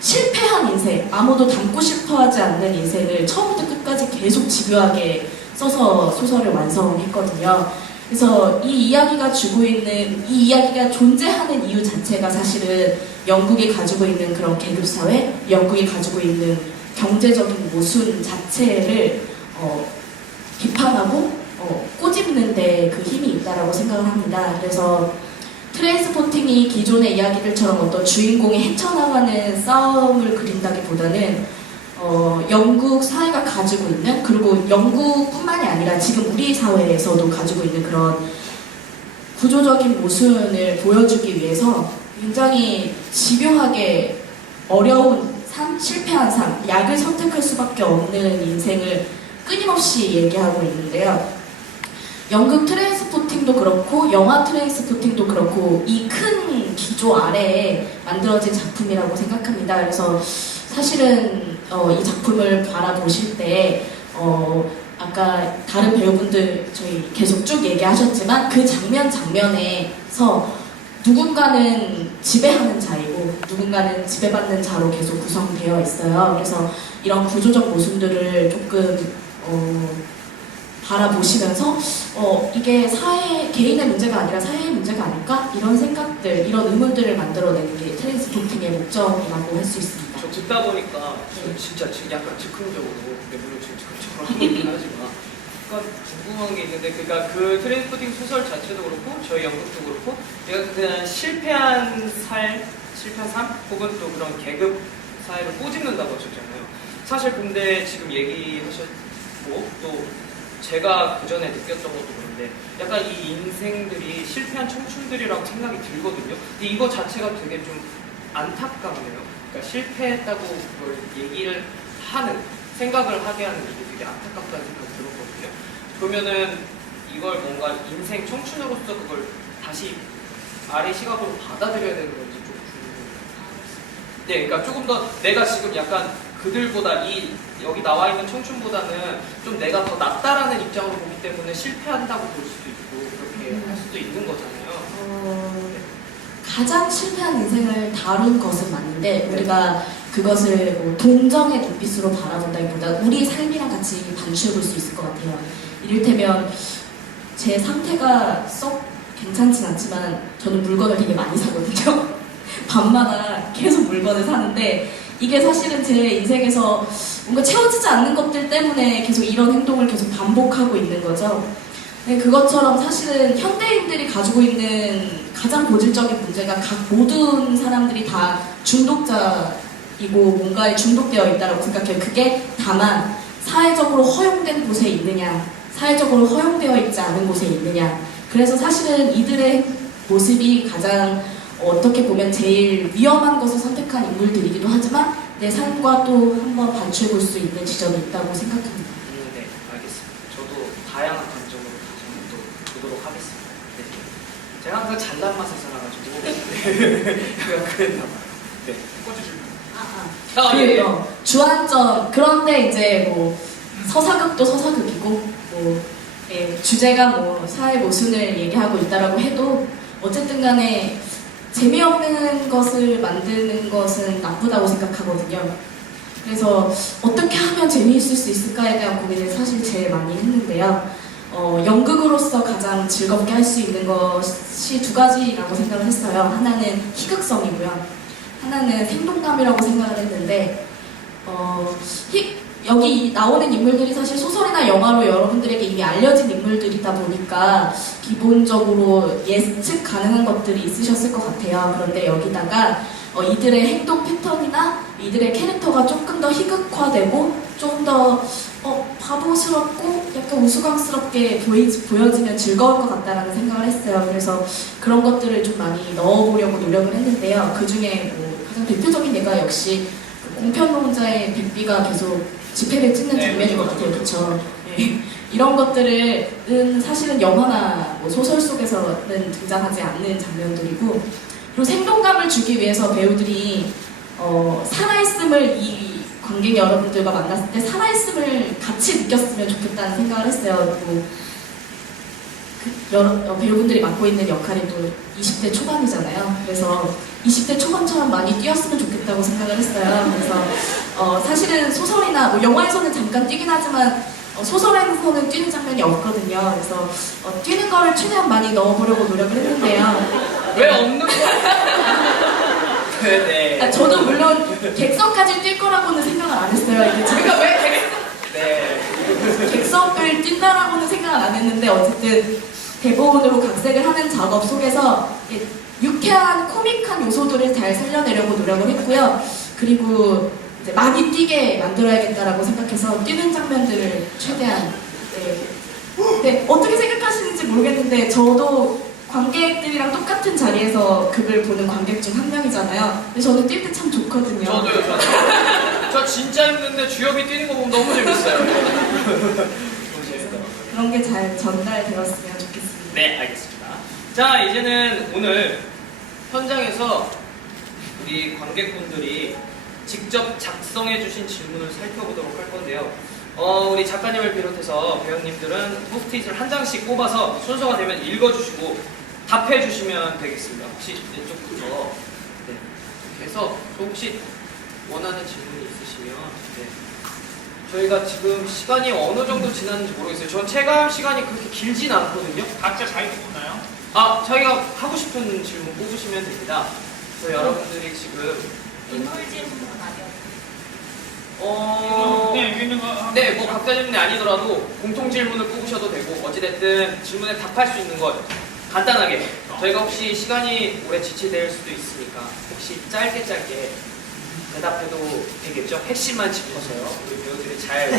실패한 인생, 아무도 담고 싶어하지 않는 인생을 처음부터 끝까지 계속 집요하게 써서 소설을 완성했거든요. 그래서 이 이야기가 주고 있는, 이 이야기가 존재하는 이유 자체가 사실은 영국이 가지고 있는 그런 계급사회, 영국이 가지고 있는 경제적인 모순 자체를 비판하고 꼬집는데 그 힘이 있다라고 생각을 합니다. 그래서 트레인스포팅이 기존의 이야기들처럼 어떤 주인공이 헤쳐나가는 싸움을 그린다기보다는 영국 사회가 가지고 있는, 그리고 영국뿐만이 아니라 지금 우리 사회에서도 가지고 있는 그런 구조적인 모순을 보여주기 위해서 굉장히 집요하게 어려운 삶, 실패한 삶, 약을 선택할 수밖에 없는 인생을 끊임없이 얘기하고 있는데요. 영국 트레인스포팅도 그렇고 영화 트레인스포팅도 그렇고 이 큰 기조 아래에 만들어진 작품이라고 생각합니다. 그래서 사실은 이 작품을 바라보실 때 아까 다른 배우분들 저희 계속 쭉 얘기하셨지만 그 장면에서 누군가는 지배하는 자이고 누군가는 지배받는 자로 계속 구성되어 있어요. 그래서 이런 구조적 모순들을 조금 바라보시면서 이게 개인의 문제가 아니라 사회의 문제가 아닐까? 이런 생각들, 이런 의문들을 만들어내는 게 트레인스포팅의 목적이라고 할 수 있습니다. 저 듣다 보니까 진짜 지금 약간 즉흥적으로, 물론 지금 즉흥적으로 하는 거긴 하지만 약간 궁금한 게 있는데, 그러니까 그 트레인스포팅 소설 자체도 그렇고 저희 연극도 그렇고 내가 그냥 실패한 삶 혹은 또 그런 계급 사회를 꼬집는다고 하셨잖아요. 사실 근데 지금 얘기하셨고 또 제가 그 전에 느꼈던 것도 그런데 약간 이 인생들이 실패한 청춘들이라고 생각이 들거든요. 근데 이거 자체가 되게 좀 안타깝네요. 그러니까 실패했다고 그걸 얘기를 하는, 생각을 하게 하는 게 되게 안타깝다는 생각이 들었거든요. 그러면은 이걸 뭔가 인생 청춘으로서 그걸 다시 아래 시각으로 받아들여야 되는 건지 좀 궁금해요. 네, 그러니까 조금 더 내가 지금 약간 그들보다 여기 나와 있는 청춘보다는 좀 내가 더 낫다라는 입장으로 보기 때문에 실패한다고 볼 수도 있고 그렇게 할 수도 있는 거잖아요. 가장 실패한 인생을 다룬 것은 맞는데 우리가 그것을 뭐 동정의 눈빛으로 바라본다기보다 우리 삶이랑 같이 반추해 볼 수 있을 것 같아요. 이를테면 제 상태가 썩 괜찮진 않지만 저는 물건을 되게 많이 사거든요. 밤마다 계속 물건을 사는데 이게 사실은 제 인생에서 뭔가 채워지지 않는 것들 때문에 계속 이런 행동을 계속 반복하고 있는 거죠. 네, 그것처럼 사실은 현대인들이 가지고 있는 가장 고질적인 문제가 각 모든 사람들이 다 중독자이고 뭔가에 중독되어 있다고 생각해요. 그게 다만 사회적으로 허용된 곳에 있느냐, 사회적으로 허용되어 있지 않은 곳에 있느냐. 그래서 사실은 이들의 모습이 가장 어떻게 보면 제일 위험한 것을 선택한 인물들이기도 하지만 내 삶과 또 한번 반추해 볼 수 있는 지점이 있다고 생각합니다. 네, 알겠습니다. 저도 다양한 관점으로 다시 한번 또 보도록 하겠습니다. 네. 제가 항상 잘난 맛을 살아가지고 약간 그랬나 봐요. 네. 그래요. 주안점. 그런데 이제 뭐 서사극도 서사극이고 뭐 주제가 뭐 사회 모순을 얘기하고 있다라고 해도 어쨌든 간에 재미없는 것을 만드는 것은 나쁘다고 생각하거든요. 그래서 어떻게 하면 재미있을 수 있을까에 대한 고민을 사실 제일 많이 했는데요. 연극으로서 가장 즐겁게 할 수 있는 것이 두 가지라고 생각을 했어요. 하나는 희극성이고요. 하나는 생동감이라고 생각을 했는데 여기 나오는 인물들이 사실 소설이나 영화로 여러분들에게 이미 알려진 인물들이다 보니까 기본적으로 예측 가능한 것들이 있으셨을 것 같아요. 그런데 여기다가 이들의 행동 패턴이나 이들의 캐릭터가 조금 더 희극화되고 좀 더 바보스럽고 약간 우스꽝스럽게 보여지면 즐거울 것 같다라는 생각을 했어요. 그래서 그런 것들을 좀 많이 넣어보려고 노력을 했는데요. 그 중에 뭐 가장 대표적인 예가 역시 공편론자의 빅비가 계속 지폐를 찍는 장면인 것 같아요. 그렇죠? 네. 이런 것들은 사실은 영화나 뭐 소설 속에서는 등장하지 않는 장면들이고, 그리고 생동감을 주기 위해서 배우들이 살아있음을 이 관객 여러분들과 만났을 때 살아있음을 같이 느꼈으면 좋겠다는 생각을 했어요. 그리고 배우분들이 맡고 있는 역할이 또 20대 초반이잖아요. 그래서 20대 초반처럼 많이 뛰었으면 좋겠다고 생각을 했어요. 그래서 사실은 소설이나 뭐 영화에서는 잠깐 뛰긴 하지만 소설에서는 뛰는 장면이 없거든요. 그래서 뛰는 거를 최대한 많이 넣어보려고 노력을 했는데요. 왜 없는 거야? 네. 저도 물론 객석까지 뛸 거라고는 생각을 안 했어요. 이게 그러니까 왜 네. 객석을 뛴다라고는 생각을 안 했는데 어쨌든 대본으로 각색을 하는 작업 속에서 유쾌한 코믹한 요소들을 잘 살려내려고 노력을 했고요. 그리고 이제 많이 뛰게 만들어야겠다라고 생각해서 뛰는 장면들을 최대한 네, 어떻게 생각하시는지 모르겠는데 저도 관객들이랑 똑같은 자리에서 극을 보는 관객 중 한 명이잖아요. 근데 저는 뛸 때 참 좋거든요. 저도요. 저 진짜 힘든데 주엽이 뛰는 거 보면 너무 재밌어요. 너무 재밌더라고요. 그런 게 잘 전달되었으면 좋겠습니다. 네, 알겠습니다. 자, 이제는 오늘 현장에서 우리 관객분들이 직접 작성해주신 질문을 살펴보도록 할 건데요. 우리 작가님을 비롯해서 배우님들은 포스트잇을 한 장씩 뽑아서 순서가 되면 읽어주시고 답해주시면 되겠습니다. 혹시 이쪽부터 네. 그래서 혹시 원하는 질문이 있으시면 네. 저희가 지금 시간이 어느 정도 지났는지 모르겠어요. 전 체감 시간이 그렇게 길진 않거든요. 각자 자기 뽑나요? 저희가 하고 싶은 질문 뽑으시면 됩니다. 그래서 여러분들이 지금 인물 질문은 아니었어요. 네, 여기 있는 거. 네, 뭐 각자 질문이 아니더라도 공통 질문을 뽑으셔도 되고 어찌됐든 질문에 답할 수 있는 것 간단하게 저희가 혹시 시간이 오래 지체될 수도 있으니까 혹시 짧게 대답해도 되겠죠? 핵심만 짚어서요. 우리 배우들이 잘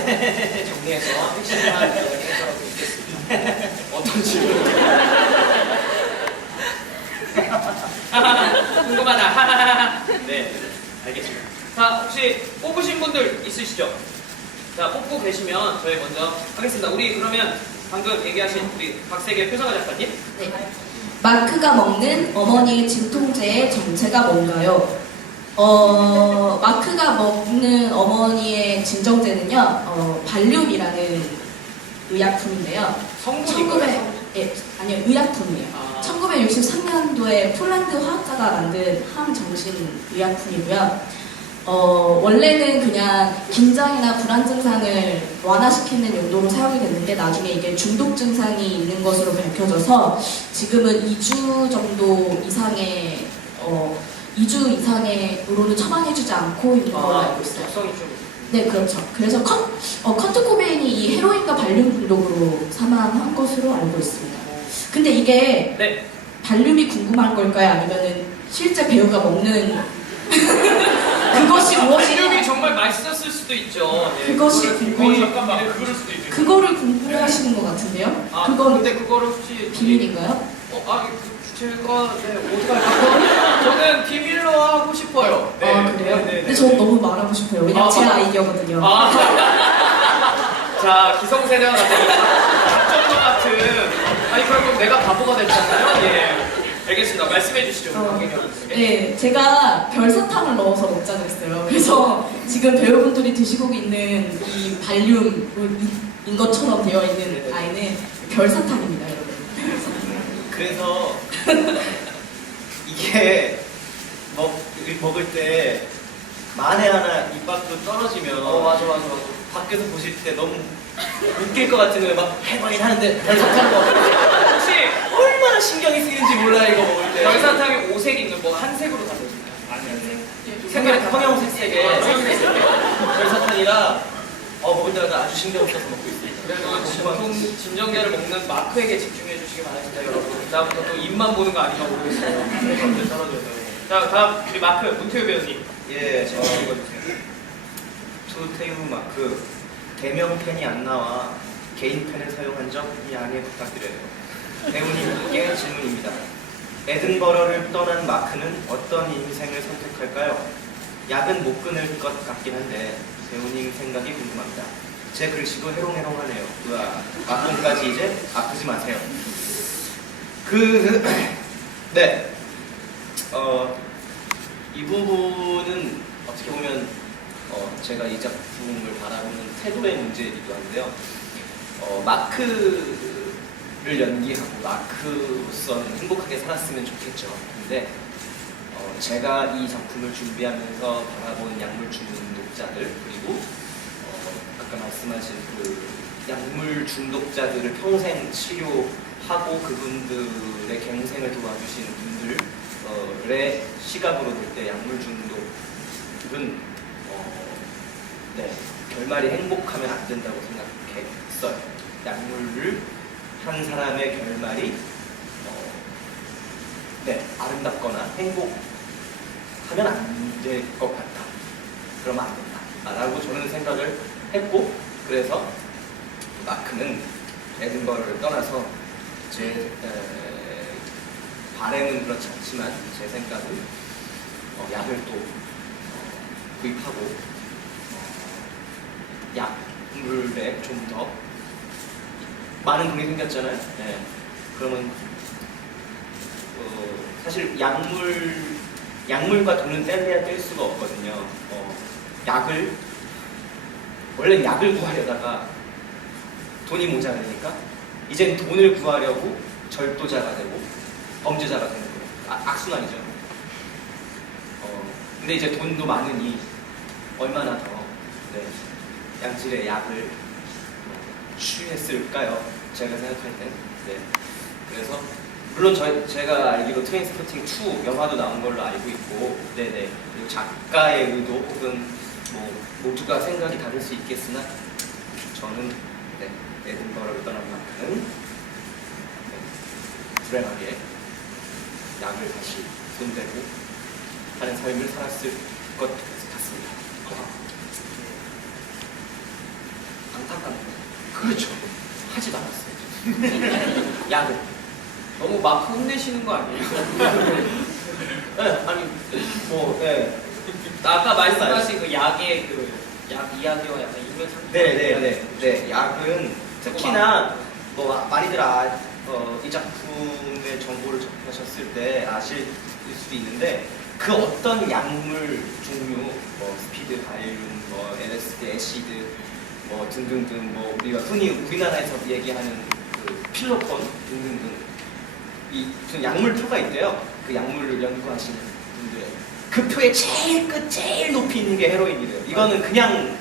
정리해서 핵심만 이야기하도록 있겠습니다. 어떤 질문? 궁금하다. 네, 알겠습니다. 자, 혹시 뽑으신 분들 있으시죠? 자, 뽑고 계시면 저희 먼저 하겠습니다. 우리 그러면 방금 얘기하신 우리 박세계 표성화 작가님. 네. 마크가 먹는 어머니의 진통제의 정체가 뭔가요? 마크가 먹는 어머니의 진정제는요, 발륨이라는 의약품인데요. 성분인가요? 아니요, 의약품이에요. 1963년도에 폴란드 화학자가 만든 항정신 의약품이고요. 원래는 그냥 긴장이나 불안 증상을 완화시키는 용도로 사용이 됐는데 나중에 이게 중독 증상이 있는 것으로 밝혀져서 지금은 2주 정도 이상의 2주 이상으로는 처방해주지 않고 있는 걸로 알고 있어요. 독성이 좀. 네, 그렇죠. 그래서 커트 코베인이 이 헤로인과 발륨 중독으로 사망한 것으로 알고 있습니다. 근데 이게 네. 발륨이 궁금한 걸까요? 아니면은 실제 배우가 먹는 그것이 무엇이냐? 발륨이 정말 맛있었을 수도 있죠. 네, 그것이 잠깐만, 그럴 수도 있죠. 그거를 궁금해하시는 것 같은데요? 그건 근데 그거를 혹시 비밀인가요? 주체가 어떻게 할까요? 저는 비밀로 하고 싶어요. 네. 그래요? 네, 네, 근데 네. 저는 너무 말하고 싶어요. 왜냐면 제 아이디어거든요. 자, 기성세대와 갑자기 작전과 같은. 아니, 그럼 내가 바보가 됐잖아요. 예. 알겠습니다. 말씀해 주시죠. 네, 제가 별사탕을 넣어서 먹자고 했어요. 그래서 지금 배우분들이 드시고 있는 이 발륨인 것처럼 되어 있는 아이는 별사탕입니다, 여러분. 그래서 이게 먹을 때 만에 하나 입 밖으로 떨어지면 맞아. 밖에서 보실 때 너무 웃길 것 같은 거예요. 막 해방이 하는데 별사탕 먹을 때 혹시 얼마나 신경이 쓰이는지 몰라요, 이거 먹을 때. 별사탕이 오색인가요? 뭐 한색으로 다 되어있나요? 아니요. 색깔이 형형색색에 별사탕이라 먹을 때마다 아주 신경 써서 먹고 있습니다. 그래도 진정제를 먹는 마크에게 집중해 주시기 바랍니다, 여러분. 그다음부터 또 입만 보는 거 아닌가 모르겠어요. 감정 떨어져서. 자, 다음 우리 마크 문태우 배우님. 예, 읽어주세요. 조태우 마크 대명 펜이 안 나와 개인 펜을 사용한 점 양해 부탁드려요. 배우님께 질문입니다. 에든버러를 떠난 마크는 어떤 인생을 선택할까요? 약은 못 끊을 것 같긴 한데 배우님 생각이 궁금합니다. 제 글씨도 해롱해롱하네요. 우와, 마크까지 이제 아프지 마세요. 네. 이 부분은 어떻게 보면 제가 이 작품을 바라보는 태도의 문제이기도 한데요. 마크를 연기하고 마크로서는 행복하게 살았으면 좋겠죠. 근데 제가 이 작품을 준비하면서 바라본 약물 중독자들, 그리고 아까 말씀하신 그 약물 중독자들을 평생 치료하고 그분들의 갱생을 도와주시는 분들의 시각으로 볼 때 약물 중독은 네, 결말이 행복하면 안 된다고 생각했어요. 약물을 한 사람의 결말이 네, 아름답거나 행복하면 안 될 것 같다. 그러면 안 된다. 라고 저는 생각을 했고, 그래서 마크는 에든버러를 떠나서 제 바램은 그렇지 않지만 제 생각은 약을 또 구입하고 약물에 좀 더 많은 돈이 생겼잖아요. 네. 그러면 사실 약물과 돈은 뗄래야 뗄 수가 없거든요. 원래 약을 구하려다가 돈이 모자라니까 이젠 돈을 구하려고 절도자가 되고 범죄자가 되는 거예요. 악순환이죠. 근데 이제 돈도 많으니 얼마나 더 양질의 약을 취했을까요? 제가 생각할 땐. 네. 그래서 물론 제가 알기로 트레인스포팅 2 영화도 나온 걸로 알고 있고, 네네. 그리고 작가의 의도 혹은 뭐 모두가 생각이 다를 수 있겠으나 저는 에든버러를 떠난 마크는 불행하게 약을 다시 손대고 하는 삶을 살았을 것 같습니다. 안타깝네요. 그렇죠. 하지 말았어요. 약을. 너무 마크 혼내시는 거 아니에요? 네, 아니 아까 말씀하신 그 약의 약 이야기와 약간 인맥상. 네. 약은 특히나 뭐 많이들 이 작품의 정보를 접하셨을 때 아실 수도 있는데 그 어떤 약물 종류, 뭐 스피드, 바이옴, 뭐 LSD, 애시드, 뭐 등등등 뭐 우리가 흔히 우리나라에서 얘기하는 그 필로폰 등등등 이 무슨 약물 표가 있대요. 그 약물을 연구하시는 분들의 그 표의 제일 끝 제일 높이 있는 게 헤로인이래요. 이거는 그냥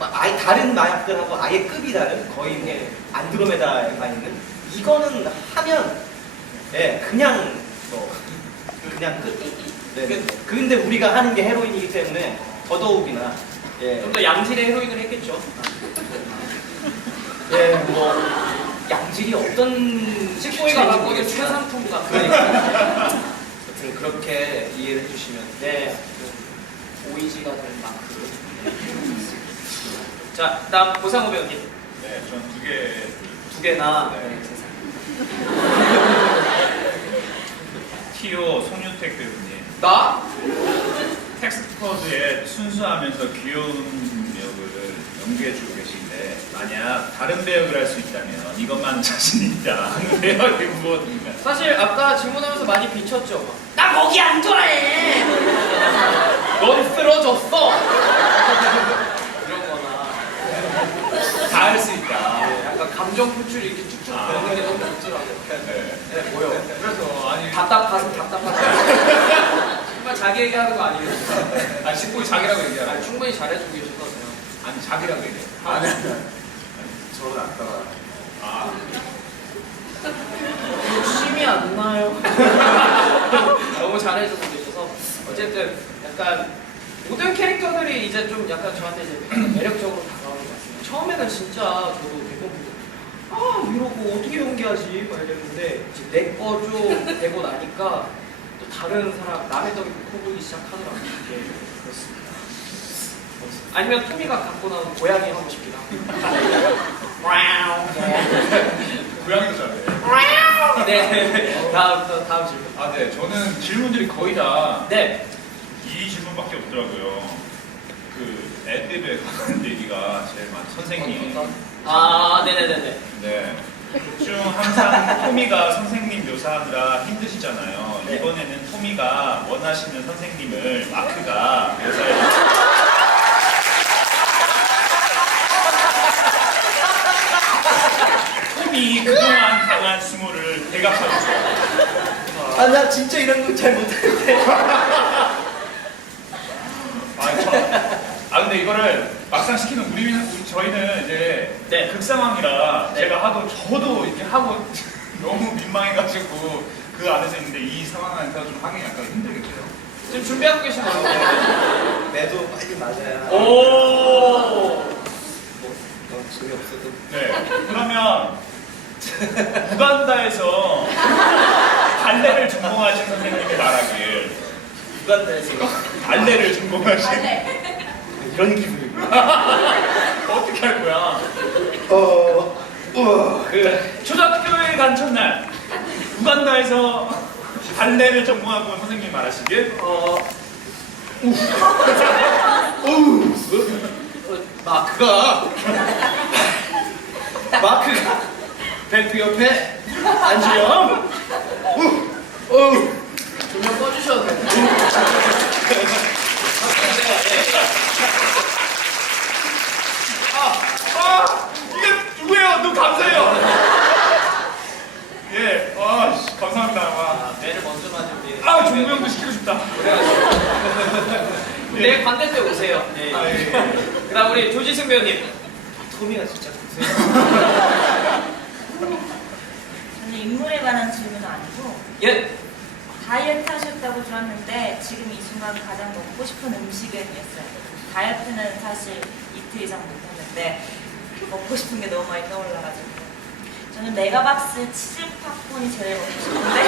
아예 다른 마약들하고 아예 급이 다른 거의 뭐 안드로메다에 가 있는 이거는 하면 그냥 끝. 네. 근데 우리가 하는 게 헤로인이기 때문에 더더욱이나 좀 더 양질의 헤로인을 했겠죠. 뭐 양질이 어떤 식구가 갖고 있는 최상품과 그러니까 아무튼 그렇게 이해를 해주시면 오이지가 될 마크. 자, 다음 고상호 배우님. 네, 전 두 개. 두 개나. 네. 티오 송유택 배우님. 나? 텍스트코드에 순수하면서 귀여운 배우를 연기해주고 계신데 만약 다른 배역을 할 수 있다면 이것만 자신 있다 하는 배역이 무엇인가? 사실 아까 질문하면서 많이 비쳤죠. 나 거기 안 좋아해. 넌 쓰러졌어. 이런 거나 다 할 수 있다. 약간 감정 표출이 이렇게 쭉쭉 되는 게 너무 좋더라고요. 네, 보여. 그래서 아니 답답하다. 정말 자기 얘기하는 거 아니에요. 아니 식구이 자기라고 얘기하라. 아니, 충분히 잘해주고 계셔서 그냥. 아니 자기라고 얘기해. 아니 저는 안 따라. 아, 욕심이 안 나요. 너무 잘해주고 계셔서 어쨌든 약간 모든 캐릭터들이 이제 좀 약간 저한테 이제 매력적으로 다가오는 것 같습니다. 처음에는 진짜 저도 대본 보고 이러고 어떻게 연기하지 막 이랬는데 이제 내 거죠 되고 나니까 또 다른 사람 남의 떡이 커 보이기 시작하더라고요. 네, 그렇습니다. 아니면 토미가 갖고 나온 고양이 하고 싶기도 하고. 고양이도 잘해. 네. 다음 질문. 아, 네. 저는 질문들이 거의 다 네. 이 질문밖에 없더라고요. 그 애드립에 관한 얘기가 제일 많아요. 선생님. 네네네네. 네. 쭉 항상 토미가 선생님 묘사하느라 힘드시잖아요. 이번에는 토미가 원하시는 선생님을 마크가 묘사해 토미 그동안 당한 수모를 대갚아주세요. 아, 나 진짜 이런 거 잘 못하는데. 근데 이거를 막상 시키면 저희는 이제 네. 극상황이라 네. 제가 저도 이렇게 하고 너무 민망해가지고 그 안에서 있는데 이 상황 안에서 좀 하기 약간 힘들겠어요. 지금 준비하고 계신 거예요? 매도 빨리 맞아야. 오. 뭐 재미없어도. 네. 그러면 우간다에서 발레를 전공하신 선생님이 말하길 우간다에서 발레를 전공하신 이런 기분이구나. 어떻게 할 거야? 그 초등학교에 간 첫날 우간다에서 발레를 전공하고 온 선생님이 말하시길 마크가 벨트 옆에 앉으렴. 조명 꺼주셔도 돼요. 이게 누구예요? 너무 감사해요. 예, 감사합니다. 와. 매를 먼저 맞으면 종구 형도 시키고 싶다. 내일 반대 때 오세요. 네. 예. 그다음 우리 조지승 배우님. 토미가 진짜 고생. 저는 인물에 관한 질문은 아니고 예. 다이어트 하셨다고 들었는데 지금 이 순간 가장 먹고 싶은 음식은 있어요. 다이어트는 사실 이틀 이상 못했는데 먹고 싶은 게 너무 많이 떠올라가지고 저는 메가박스 치즈 팝콘이 제일 먹고 싶은데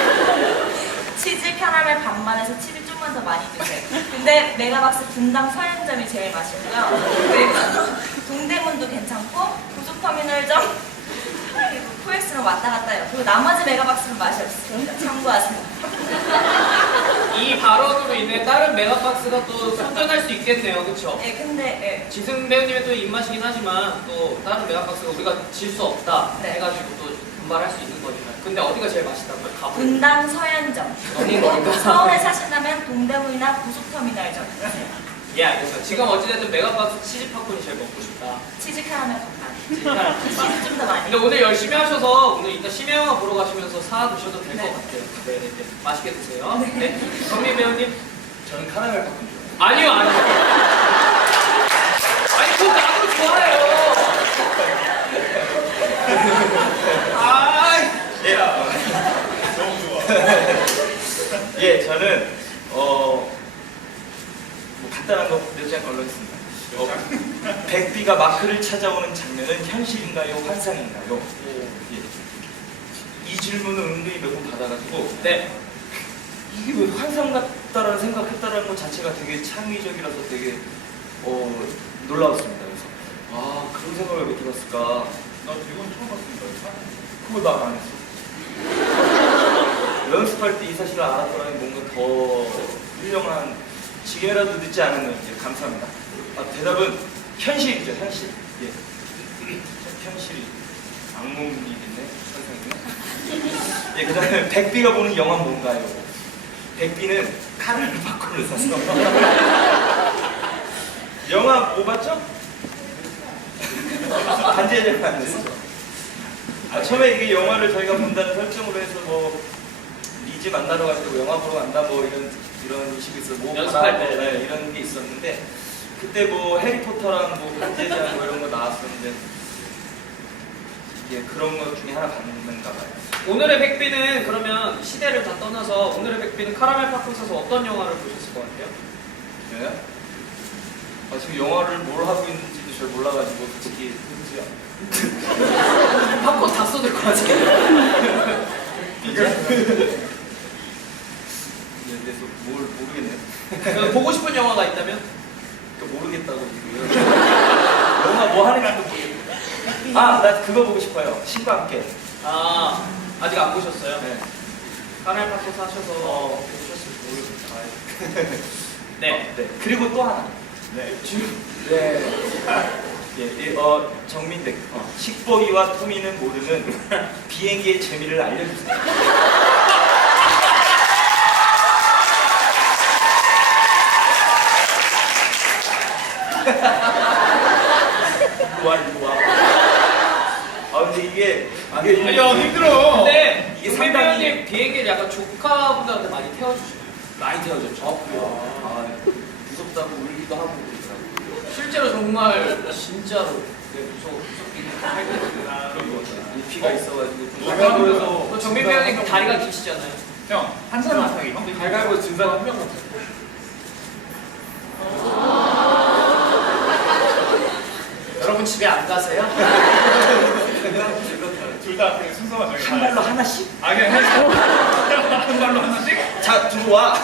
치즈 캐러멜 반만해서 치즈 좀만 더 많이 주세요. 근데 메가박스 분당 서현점이 제일 맛있고요. 그리고 동대문도 괜찮고 고속터미널점 그리고 코엑스는 왔다 갔다 해요. 그리고 나머지 메가박스는 맛이 없어요. 참고하세요. 이 발언으로 인해 다른 메가박스가 또 선전할 수 있겠네요. 그렇죠? 네, 근데 지승 배우님의 또 입맛이긴 하지만 또 다른 메가박스가 우리가 질 수 없다 네. 해가지고 또 분발할 수 있는 거니까요. 근데 어디가 제일 맛있다고요? 가보. 분당 서현점. 그리고 서울에 사신다면 동대문이나 고속터미널점. 예, 알겠어요. 지금 어찌됐든 메가박스 치즈 팝콘이 제일 먹고 싶다. 치즈 캐러멜 반만. 치즈 팝콘. 치즈 좀 더 많이. 근데 오늘 열심히 하셔서 오늘 이따 심야 영화 보러 가시면서 사 드셔도 될 것 네. 같아요. 네네네. 맛있게 드세요. 네. 성민 배우님. 저는 카라멜 팝콘 좋아해요. 아니요, 아니요. 아니, 그건 나도 좋아해요. 예. 너무 좋아. 예, 저는 뭐 간단한 거 몇 장 걸러있습니다. 백비가 마크를 찾아오는 장면은 현실인가요, 환상인가요? 예. 이 질문을 은근히 몇 번 받아가지고 네. 이게 왜 환상 같다라는 생각했다라는 것 자체가 되게 창의적이라서 되게 놀라웠습니다. 그래서 그런 생각을 왜 들었을까? 나 이건 처음 봤습니다. 그거 나 안 했어. 연습할 때 이 사실을 알았더니 뭔가 더 훌륭한 지금이라도 늦지 않은 예, 감사합니다. 대답은 현실이죠, 현실. 예. 현실이 악몽이겠네, 선생님. 예, 그 다음에 백비가 보는 영화는 뭔가요? 백비는 카라멜 팝콘을 샀어. 영화 뭐 봤죠? 반지의 제왕 안 됐어. 처음에 이게 영화를 저희가 본다는 설정으로 해서 뭐 리즈 만나러 갈 때 뭐 영화 보러 간다 뭐 이런 식이 있어. 뭐 연습할 때. 네, 이런 게 있었는데 그때 뭐 해리포터랑 뭐 반지의 제왕 뭐 이런 거 나왔었는데 예, 그런 것 중에 하나 봤는가 봐요. 오늘의 백비는 그러면 시대를 다 떠나서 오늘의 백비는 카라멜 팝콘 사서 어떤 영화를 보셨을 것 같아요? 네? 지금 영화를 뭘 하고 있는지도 잘 몰라가지고 솔직히 팝콘 다 쏟을 것 같아요. 그래서 뭘 모르겠네요. 그 보고 싶은 영화가 있다면? 모르겠다고 지금. 영화 뭐 하는지도 모르겠네. 나 그거 보고 싶어요. 신과 함께. 아직 안 보셨어요? 네. 카라멜 팝콘 사셔서 보셨으면 모르겠어요. 네. 네. 그리고 또 하나. 네. 예, 정민댁. 식보기와 토미는 모르는 비행기의 재미를 알려주세요. 이리 와, 이리 와. 아, 근데 이게 야, 힘들어. 근데 이게 이게 상당히- 상당히 비행기를 약간 조카분들한테 많이 태워주시나요? 많이 태워졌죠. 무섭다고 울기도 하고 그러더라고요. 실제로 정말 진짜로 무섭긴 할 아, 그런 거 같아. 높이가 있어가지고 좀 가위바위보에서 정민 배우님 다리가 기시잖아요. 형, 한 사람만 타기. 형, 가위바위보 진 사람 한 명만 돼. 여러분 집에 안 가세요? 둘 다 그냥 순서만 정해. 한 발로 하나씩? 아, 그냥 한 발로 하나씩? 자, 들어와.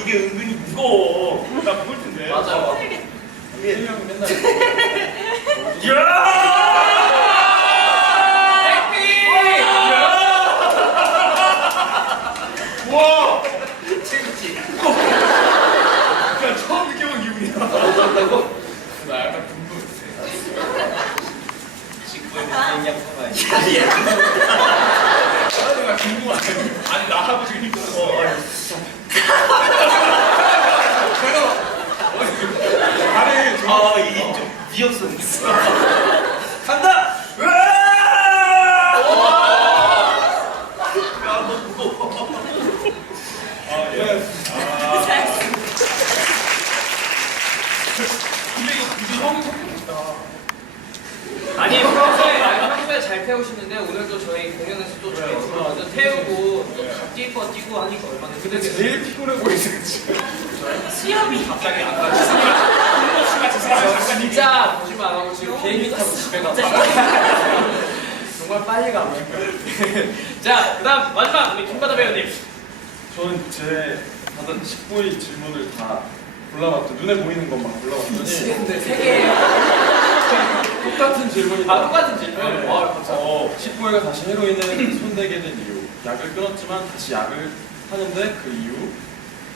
이게 은근히 무거워. 나 무거울 텐데. 맞아요. 이게 형이 맨날 와! 재밌지? 야, 처음 느껴본 기분이야. 어떤다고? 나 약간 궁금했어. 직구에 그냥 상관이야. 나 궁금하네. 아니, 나하고 지금 힘들어. 다리 좀. 이게 좀 위협성 있어. 간다! 아, 예. 근데 이거 굳이 형이 선택했다. 아니 평소에 잘 태우시는데 오늘도 저희 공연에서 또 저희 먼저 태우고 또 뛰고 뛰고 하니까 얼마나 근데 힘들겠어요. 제일 피곤해 보이세요 지금. 수염이 갑자기 아까 같이 잠깐 진짜 거짓말 안 하고 지금 비행기 타고 집에 가고 정말 빨리 가고 자 그다음 마지막 우리 김바다 배우님. 저는 제 받은 19의 질문을 다 골라봤죠. 눈에 보이는 것만 골라봤더니 근데 세 개. 똑같은 질문이 아 똑같은 질문. 네. 와 감사합니다. 19회가 다시 헤로인을 손대게 된 이유. 약을 끊었지만 다시 약을 하는데 그 이유.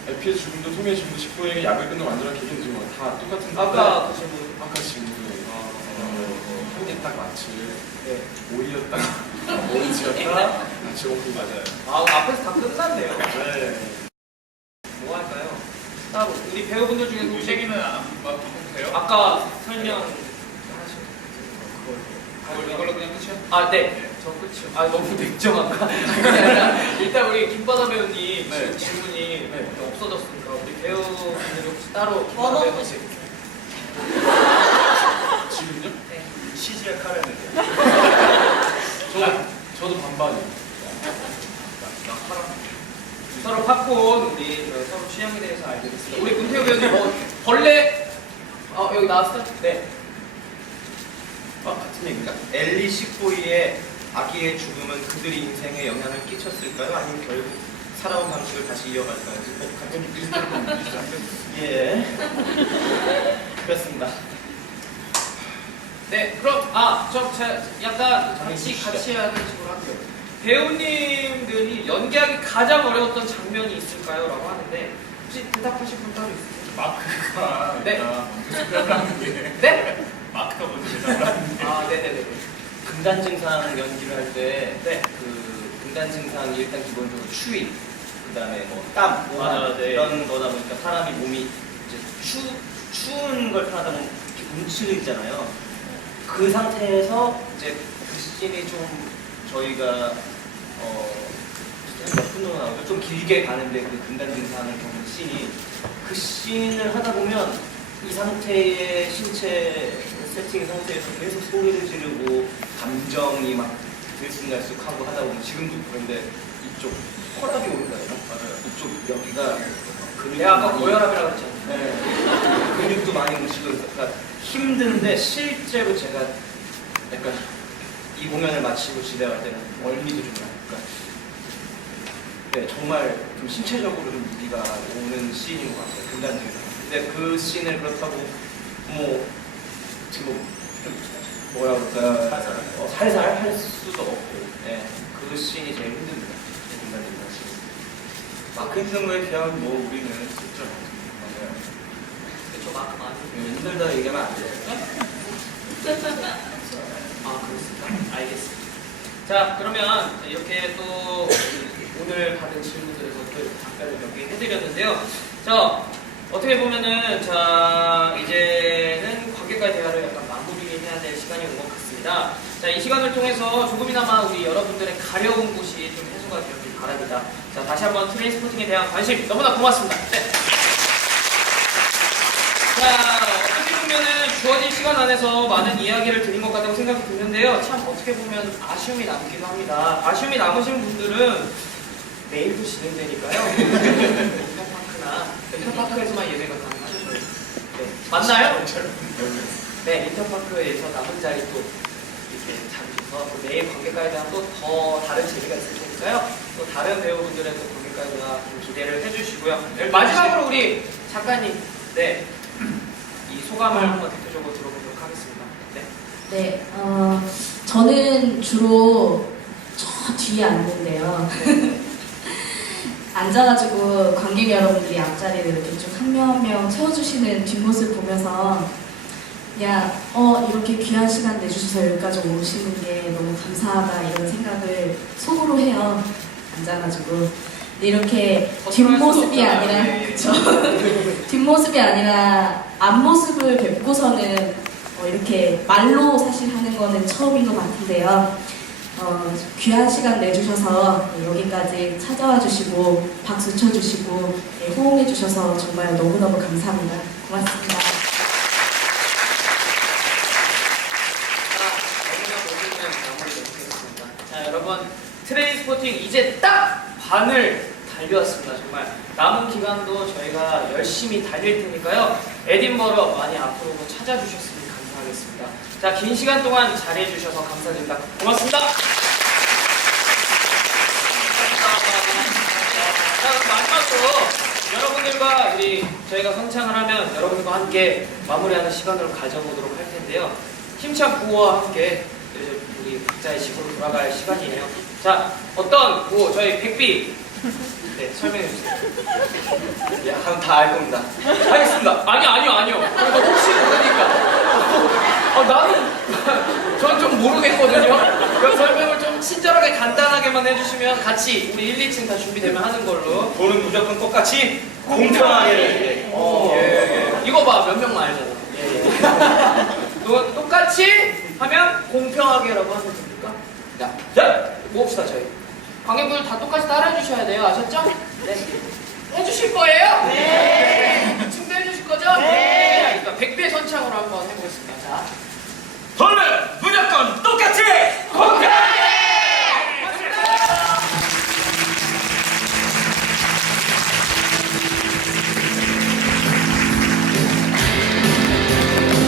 에피의 죽음도 토미의 죽음도 19회가 약을 끊는 완전한 개개인 질문 다 똑같은 아까 그 질문. 아까 질문도 한 개 딱 맞출 네. 오리였다가 오리지였다 같이 오리 맞아요. 아 앞에서 다 끝났네요. 네. 뭐 할까요? 따로 우리 배우분들 중에 이 혹시 얘기는 안 바꿔도 돼요? 아까 설명 그걸 이걸로 그냥 끝이야? 아, 네. 저 끝이요. 아, 너무 냉정한가? 그게 아니라 일단 우리 김바다 배우님 네. 질문이 없어졌으니까 우리 배우분들이 혹시 따로 더 김바다 넣고 배우님- 싶어요. 지금요? CG를 카레는데. 저도 반반이에요. 나 파랑. 서로 팝콘 우리 서로 취향에 대해서 알게 됐습니다. 우리 문태호 배우님 벌레 여기 나왔어요? 네. 같은 얘기인가? 엘리 19위의 아기의 죽음은 그들의 인생에 영향을 끼쳤을까요? 아니면 결국 살아온 방식을 다시 이어갈까요? 같은 비슷한데. 예. 그렇습니다. 네, 그럼 제가 약간 같이 하는 식으로 할게요. 배우님들이 연기하기 가장 어려웠던 장면이 있을까요? 라고 하는데 혹시 대답하실 분 따로 있으세요? 마크가 네. 일단 먼저 대답을 하는 게. 네? 마크가 먼저 대답을 하는 게. 네네네. 금단 증상 연기를 할 때 네. 그 금단 증상이 일단 기본적으로 추위, 그다음에 뭐 땀, 맞아요, 네. 이런 거다 보니까 사람이 몸이 이제 추운 걸 타다 보면 이렇게 움츠리잖아요. 그 상태에서 이제 그 씬이 좀 저희가 몇 분 정도 나오죠. 좀 길게 가는데 그 금단 증상을 겪는 씬이 그 씬을 하다 보면 이 상태의 신체 세팅 상태에서 계속 소리를 지르고 감정이 막 들쑥날쑥하고 하다 보면 지금도 그런데 이쪽 혈압이 오른다요. 맞아요. 이쪽 여기가 근육도 내가 아까 많이- 고혈압이라고 했잖아. 네. 근육도 많이 움직이고 그러니까 힘든데 실제로 제가 약간 이 공연을 마치고 집에 갈 때는 멀미도 좀 나요. 그러니까 네, 정말 좀 신체적으로 좀 무리가 오는 씬인 것 같아요. 금단 증상. 근데 그 씬을 그렇다고 뭐 지금 좀 뭐라 그럴까요? 살살 할 수도 없고, 네, 그 씬이 제일 힘듭니다. 금단 증상 씬. 마크 힘든 거에 비하면 뭐 우리는 진짜 맞아요. 저 마크 많이. 힘들다 얘기하면 안 돼요. 그렇습니까? 알겠습니다. 자, 그러면 이렇게 또 오늘 받은 질문들에서 또 답변을 몇 개 해드렸는데요. 자, 어떻게 보면은 자 이제는 관객과의 대화를 약간 마무리해야 될 시간이 온 것 같습니다. 자, 이 시간을 통해서 조금이나마 우리 여러분들의 가려운 곳이 좀 해소가 되었길 바랍니다. 자, 다시 한번 트레이스포팅에 대한 관심 너무나 고맙습니다. 네. 자, 어떻게 보면은 주어진 시간 안에서 많은 이야기를 드린 것 같다고 생각이 드는데요. 참 어떻게 보면 아쉬움이 남기도 합니다. 아쉬움이 남으신 분들은 내일도 진행되니까요. 인터파크에서만 예매가 가능하죠. 네. 맞나요? 네, 인터파크에서 남은 자리 또 이렇게 잡으셔서 또 내일 관객과에 대한 또 더 다른 재미가 있을 테니까요. 또 다른 배우분들의 또 관객과에 대한 좀 기대를 해주시고요. 마지막으로 우리 작가님, 네, 이 소감을 한번 대표적으로 들어보도록 하겠습니다. 네. 네, 저는 주로 저 뒤에 앉는데요. 앉아가지고 관객 여러분들이 앞자리를 이렇게 쭉 한 명 한 명 채워주시는 뒷모습 보면서 그냥 이렇게 귀한 시간 내주셔서 여기까지 오시는 게 너무 감사하다 이런 생각을 속으로 해요. 앉아가지고 근데 이렇게 뒷모습이 아니라 그쵸? 뒷모습이 아니라 앞모습을 뵙고서는 이렇게 말로 사실 하는 거는 처음인 것 같은데요. 귀한 시간 내주셔서 여기까지 찾아와 주시고 박수 쳐주시고 호응해 주셔서 정말 너무너무 감사합니다. 고맙습니다. 자, 여러분 트레이스포팅 이제 딱 반을 달려왔습니다. 정말 남은 기간도 저희가 열심히 달릴 테니까요. 에딘버러 많이 앞으로 찾아주셨으면 감사하겠습니다. 자, 긴 시간 동안 자리해 주셔서 감사드립니다. 고맙습니다. 자, 그럼 마지막으로 여러분들과 저희가 선창을 하면 여러분들과 함께 마무리하는 시간으로 가져보도록 할 텐데요. 힘찬 구호와 함께 이제 우리 각자의 집으로 돌아갈 시간이에요. 자, 어떤 구호 저희 백비 네, 설명해 주세요. 예, 그럼 다 알 겁니다. 하겠습니다. 아니요. 그래도 혹시 모르니까. 나는 전 좀 모르겠거든요. 그 설명을 좀 친절하게 간단하게만 해주시면 같이 우리 1, 2층 다 준비되면 하는 걸로. 돈은 무조건 똑같이 공평하게. 이거 봐, 몇 명만 알잖아. 똑같이 하면 공평하게라고 하면 됩니까? 자, 모읍시다 저희. 관객분들 다 똑같이 따라해 주셔야 돼요. 아셨죠? 네. 해주실 거예요? 네. 춤도 해주실 거죠? 네. 그러니까 100배 선창으로 한번 해보겠습니다. 자, 돈은